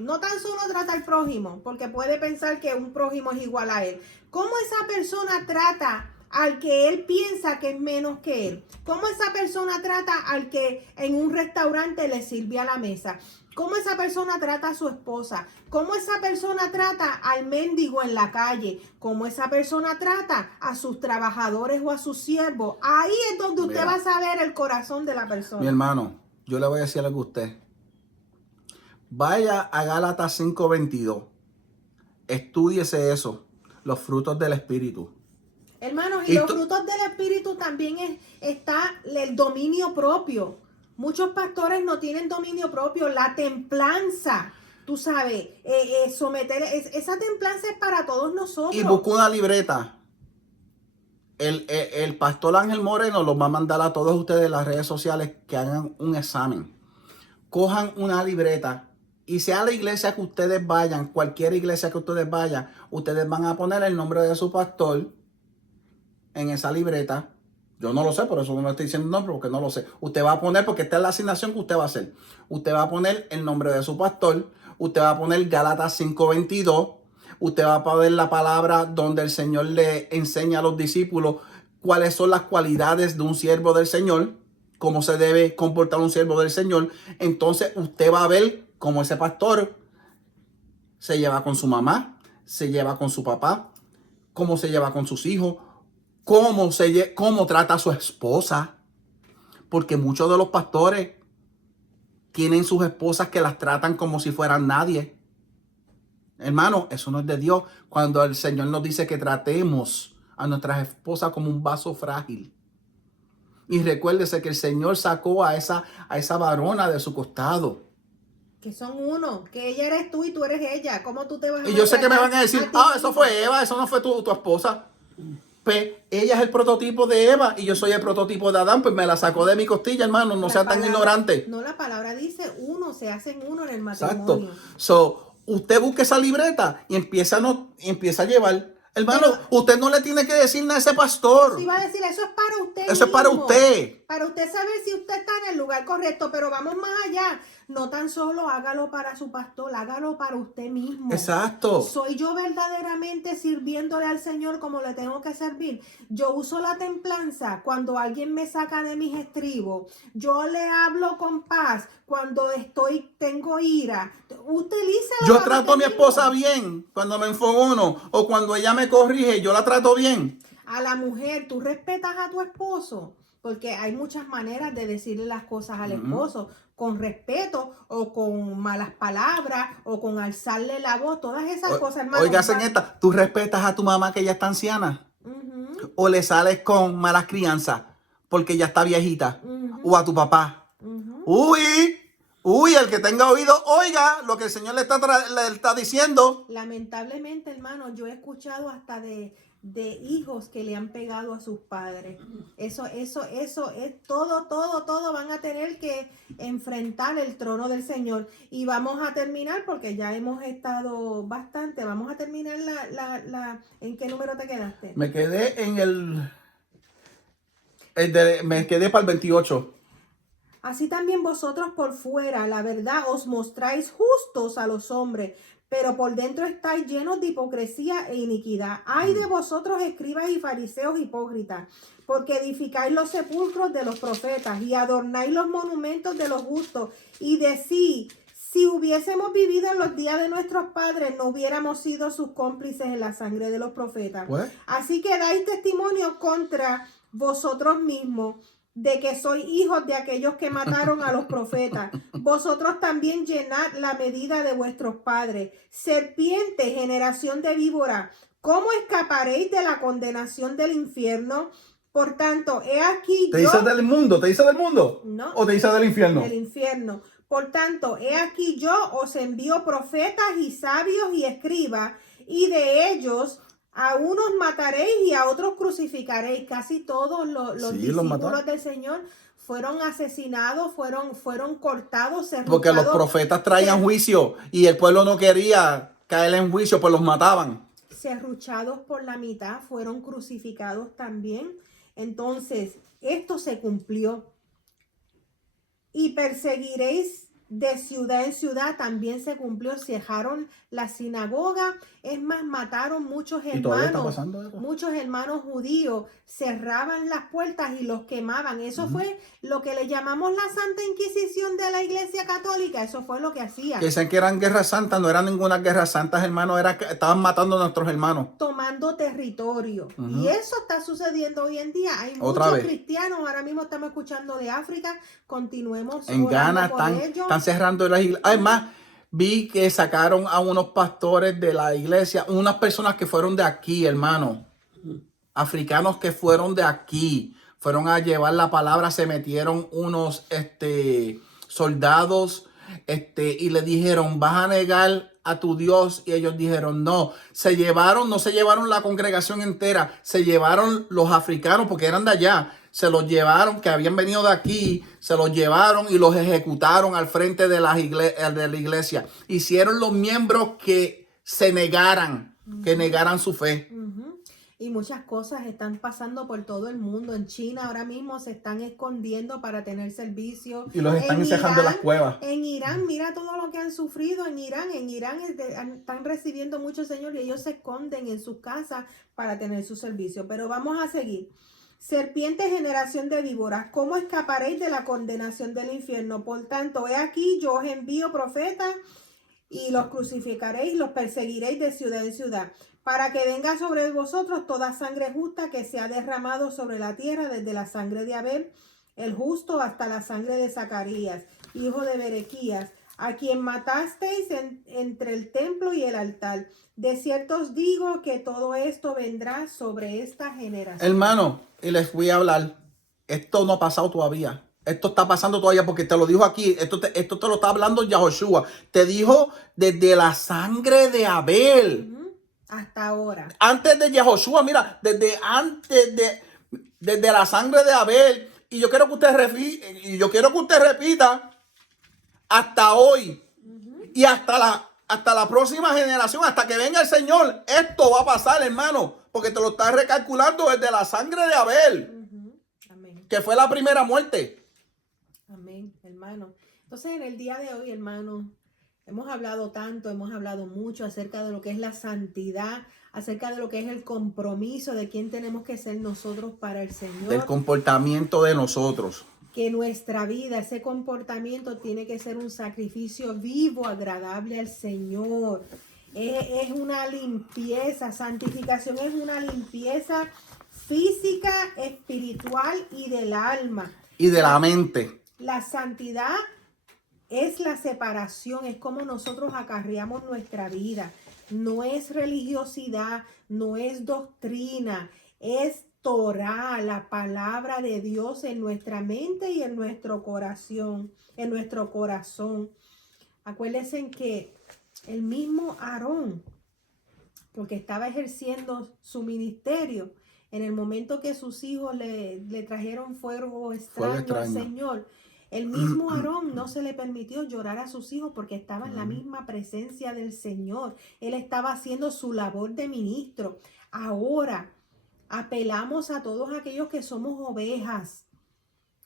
no tan solo trata al prójimo, porque puede pensar que un prójimo es igual a él? ¿Cómo esa persona trata al que él piensa que es menos que él? ¿Cómo esa persona trata al que en un restaurante le sirve a la mesa? ¿Cómo esa persona trata a su esposa? ¿Cómo esa persona trata al mendigo en la calle? ¿Cómo esa persona trata a sus trabajadores o a sus siervos? Ahí es donde usted va a saber el corazón de la persona. Mi hermano, yo le voy a decir algo a usted. Vaya a Gálatas 5:22. Estúdiese eso, los frutos del Espíritu. Hermanos, y los frutos del Espíritu también está el dominio propio. Muchos pastores no tienen dominio propio. La templanza, tú sabes, esa templanza es para todos nosotros. Y busca una libreta. El pastor Ángel Moreno los va a mandar a todos ustedes en las redes sociales que hagan un examen. Cojan una libreta y sea la iglesia que ustedes vayan, cualquier iglesia que ustedes vayan, ustedes van a poner el nombre de su pastor en esa libreta. Yo no lo sé, por eso no me estoy diciendo nombre, porque no lo sé. Usted va a poner, porque esta es la asignación que usted va a hacer. Usted va a poner el nombre de su pastor, usted va a poner Gálatas 5:22, usted va a poner la palabra donde el Señor le enseña a los discípulos cuáles son las cualidades de un siervo del Señor, cómo se debe comportar un siervo del Señor. Entonces usted va a ver cómo ese pastor se lleva con su mamá, se lleva con su papá, cómo se lleva con sus hijos, cómo trata a su esposa. Porque muchos de los pastores tienen sus esposas que las tratan como si fueran nadie. Hermano, eso no es de Dios. Cuando el Señor nos dice que tratemos a nuestras esposas como un vaso frágil. Y recuérdese que el Señor sacó a esa varona de su costado. Que son uno, que ella eres tú y tú eres ella. ¿Cómo tú te vas a Y yo sé que me van a decir, eso fue Eva, eso no fue tu esposa. Pues ella es el prototipo de Eva y yo soy el prototipo de Adán, pues me la sacó de mi costilla, hermano, no sea tan ignorante. No, la palabra dice uno, se hacen uno en el matrimonio. Exacto. So, usted busque esa libreta y empieza a llevar. Hermano, usted no le tiene que decir nada a ese pastor. Sí, va a decir, eso es para usted. Eso es para usted. Para usted saber si usted está en el lugar correcto, pero vamos más allá. No tan solo hágalo para su pastor, hágalo para usted mismo. Exacto. ¿Soy yo verdaderamente sirviéndole al Señor como le tengo que servir? Yo uso la templanza cuando alguien me saca de mis estribos. Yo le hablo con paz cuando tengo ira. Utilícelo. Yo trato a mi esposa bien cuando me enfogono o cuando ella me corrige, yo la trato bien. A la mujer, ¿tú respetas a tu esposo? Porque hay muchas maneras de decirle las cosas al esposo, con respeto o con malas palabras o con alzarle la voz, todas esas cosas, hermano. Oiga, esta, ¿tú respetas a tu mamá que ya está anciana? ¿O le sales con malas crianzas porque ya está viejita? ¿O a tu papá? Uy, el que tenga oído, oiga lo que el Señor le está diciendo. Lamentablemente, hermano, yo he escuchado hasta de hijos que le han pegado a sus padres. Eso es todo van a tener que enfrentar el trono del Señor. Y vamos a terminar, porque ya hemos estado bastante, vamos a terminar ¿en qué número te quedaste? Me quedé me quedé para el 28. Así también vosotros por fuera, la verdad, os mostráis justos a los hombres, pero por dentro estáis llenos de hipocresía e iniquidad. Ay de vosotros, escribas y fariseos hipócritas, porque edificáis los sepulcros de los profetas y adornáis los monumentos de los justos, y decís, si hubiésemos vivido en los días de nuestros padres, no hubiéramos sido sus cómplices en la sangre de los profetas. Así que dais testimonio contra vosotros mismos de que sois hijos de aquellos que mataron a los profetas. Vosotros también llenad la medida de vuestros padres. Serpiente, generación de víbora, ¿cómo escaparéis de la condenación del infierno? Por tanto, he aquí ¿Te dice del mundo? ¿Te dice del mundo? No. ¿O te dice del infierno? Del infierno. Por tanto, he aquí yo os envío profetas y sabios y escribas, y de ellos a unos mataréis y a otros crucificaréis. Casi todos los discípulos del Señor fueron asesinados, fueron cortados, Porque los serruchados, profetas traían juicio y el pueblo no quería caer en juicio, pues los mataban. serruchados por la mitad, fueron crucificados también. Entonces, esto se cumplió. Y perseguiréis de ciudad en ciudad, también se cumplió, cerraron la sinagoga, es más, mataron ¿Y todavía está pasando eso? muchos hermanos judíos, cerraban las puertas y los quemaban. Eso fue lo que le llamamos la Santa Inquisición de la Iglesia Católica, eso fue lo que hacía. Que dicen que eran guerras santas, no eran ninguna guerra santas, hermanos, era que estaban matando a nuestros hermanos. Tomando territorio. Y eso está sucediendo hoy en día. Hay Otra muchos vez. cristianos, ahora mismo estamos escuchando de África, continuemos En Ghana están cerrando las iglesias. Además, vi que sacaron a unos pastores de la iglesia, unas personas que fueron de aquí, hermano. Africanos que fueron de aquí. Fueron a llevar la palabra, se metieron unos soldados y le dijeron, vas a negar a tu Dios, y ellos dijeron no. No se llevaron la congregación entera, se llevaron los africanos porque eran de allá, se los llevaron, que habían venido de aquí, se los llevaron y los ejecutaron al frente de la iglesia. Hicieron los miembros que se negaran, que negaran su fe. Y muchas cosas están pasando por todo el mundo. En China ahora mismo se están escondiendo para tener servicio. Y los están encejando en las cuevas. En Irán, mira todo lo que han sufrido en Irán. En Irán están recibiendo mucho, Señor, y ellos se esconden en sus casas para tener su servicio. Pero vamos a seguir. Serpiente, generación de víboras, ¿cómo escaparéis de la condenación del infierno? Por tanto, he aquí, yo os envío profetas y los crucificaréis, los perseguiréis de ciudad en ciudad, para que venga sobre vosotros toda sangre justa que se ha derramado sobre la tierra, desde la sangre de Abel, el justo, hasta la sangre de Zacarías, hijo de Berequías, a quien matasteis entre el templo y el altar. De cierto os digo que todo esto vendrá sobre esta generación. Hermano, y les voy a hablar, esto no ha pasado todavía. Esto está pasando todavía porque te lo dijo aquí. Esto te lo está hablando Yahoshua. Te dijo desde la sangre de Abel. Hasta ahora. Antes de Yahoshua, mira, desde la sangre de Abel. Y yo quiero que usted repita hasta hoy. Y hasta la próxima generación, hasta que venga el Señor. Esto va a pasar, hermano. Porque te lo está recalculando desde la sangre de Abel. Amén. Que fue la primera muerte. Amén, hermano. Entonces, en el día de hoy, hermano, hemos hablado mucho acerca de lo que es la santidad, acerca de lo que es el compromiso de quién tenemos que ser nosotros para el Señor. Del comportamiento de nosotros. Que nuestra vida, ese comportamiento tiene que ser un sacrificio vivo, agradable al Señor. Es una limpieza, santificación es una limpieza física, espiritual y del alma. Y de la mente. La santidad es la separación, es como nosotros acarreamos nuestra vida. No es religiosidad, no es doctrina, es Torah, la palabra de Dios en nuestra mente y en nuestro corazón, Acuérdense que el mismo Aarón, porque estaba ejerciendo su ministerio, en el momento que sus hijos le trajeron fuego extraño al Señor, el mismo Aarón no se le permitió llorar a sus hijos porque estaba en la misma presencia del Señor. Él estaba haciendo su labor de ministro. Ahora apelamos a todos aquellos que somos ovejas.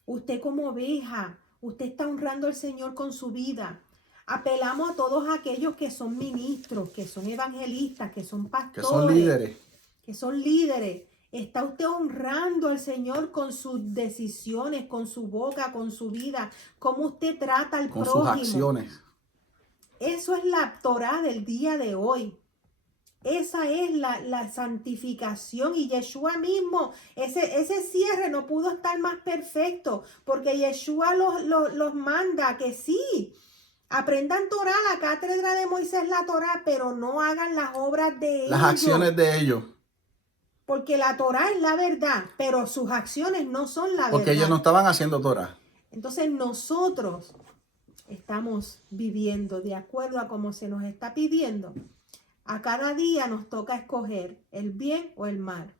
Usted como oveja, usted está honrando al Señor con su vida. Apelamos a todos aquellos que son ministros, que son evangelistas, que son pastores, que son líderes. ¿Está usted honrando al Señor con sus decisiones, con su boca, con su vida? ¿Cómo usted trata al prójimo? Con sus acciones. Eso es la Torah del día de hoy. Esa es la santificación. Y Yeshua mismo, ese cierre no pudo estar más perfecto, porque Yeshua los manda a que sí, aprendan Torah, la cátedra de Moisés, la Torah, pero no hagan las obras de ellos. Las acciones de ellos. Porque la Torah es la verdad, pero sus acciones no son la verdad. Porque ellos no estaban haciendo Torah. Entonces nosotros estamos viviendo de acuerdo a cómo se nos está pidiendo. A cada día nos toca escoger el bien o el mal.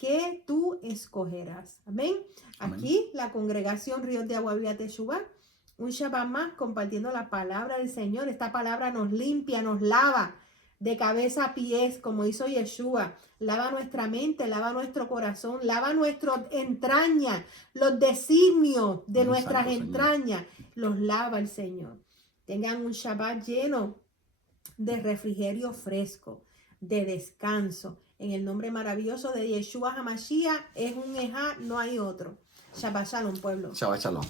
que tú escogerás. Amén. Amén. Aquí la congregación Ríos de Agua Viva Teshuvah, un Shabbat más compartiendo la palabra del Señor. Esta palabra nos limpia, nos lava de cabeza a pies, como hizo Yeshua. Lava nuestra mente, lava nuestro corazón, lava nuestras entrañas, los designios de nuestras entrañas, los lava el Señor. Tengan un Shabbat lleno de refrigerio fresco, de descanso. En el nombre maravilloso de Yeshua HaMashiach, es un Ejá, no hay otro. Shabbat Shalom, pueblo. Shabbat Shalom.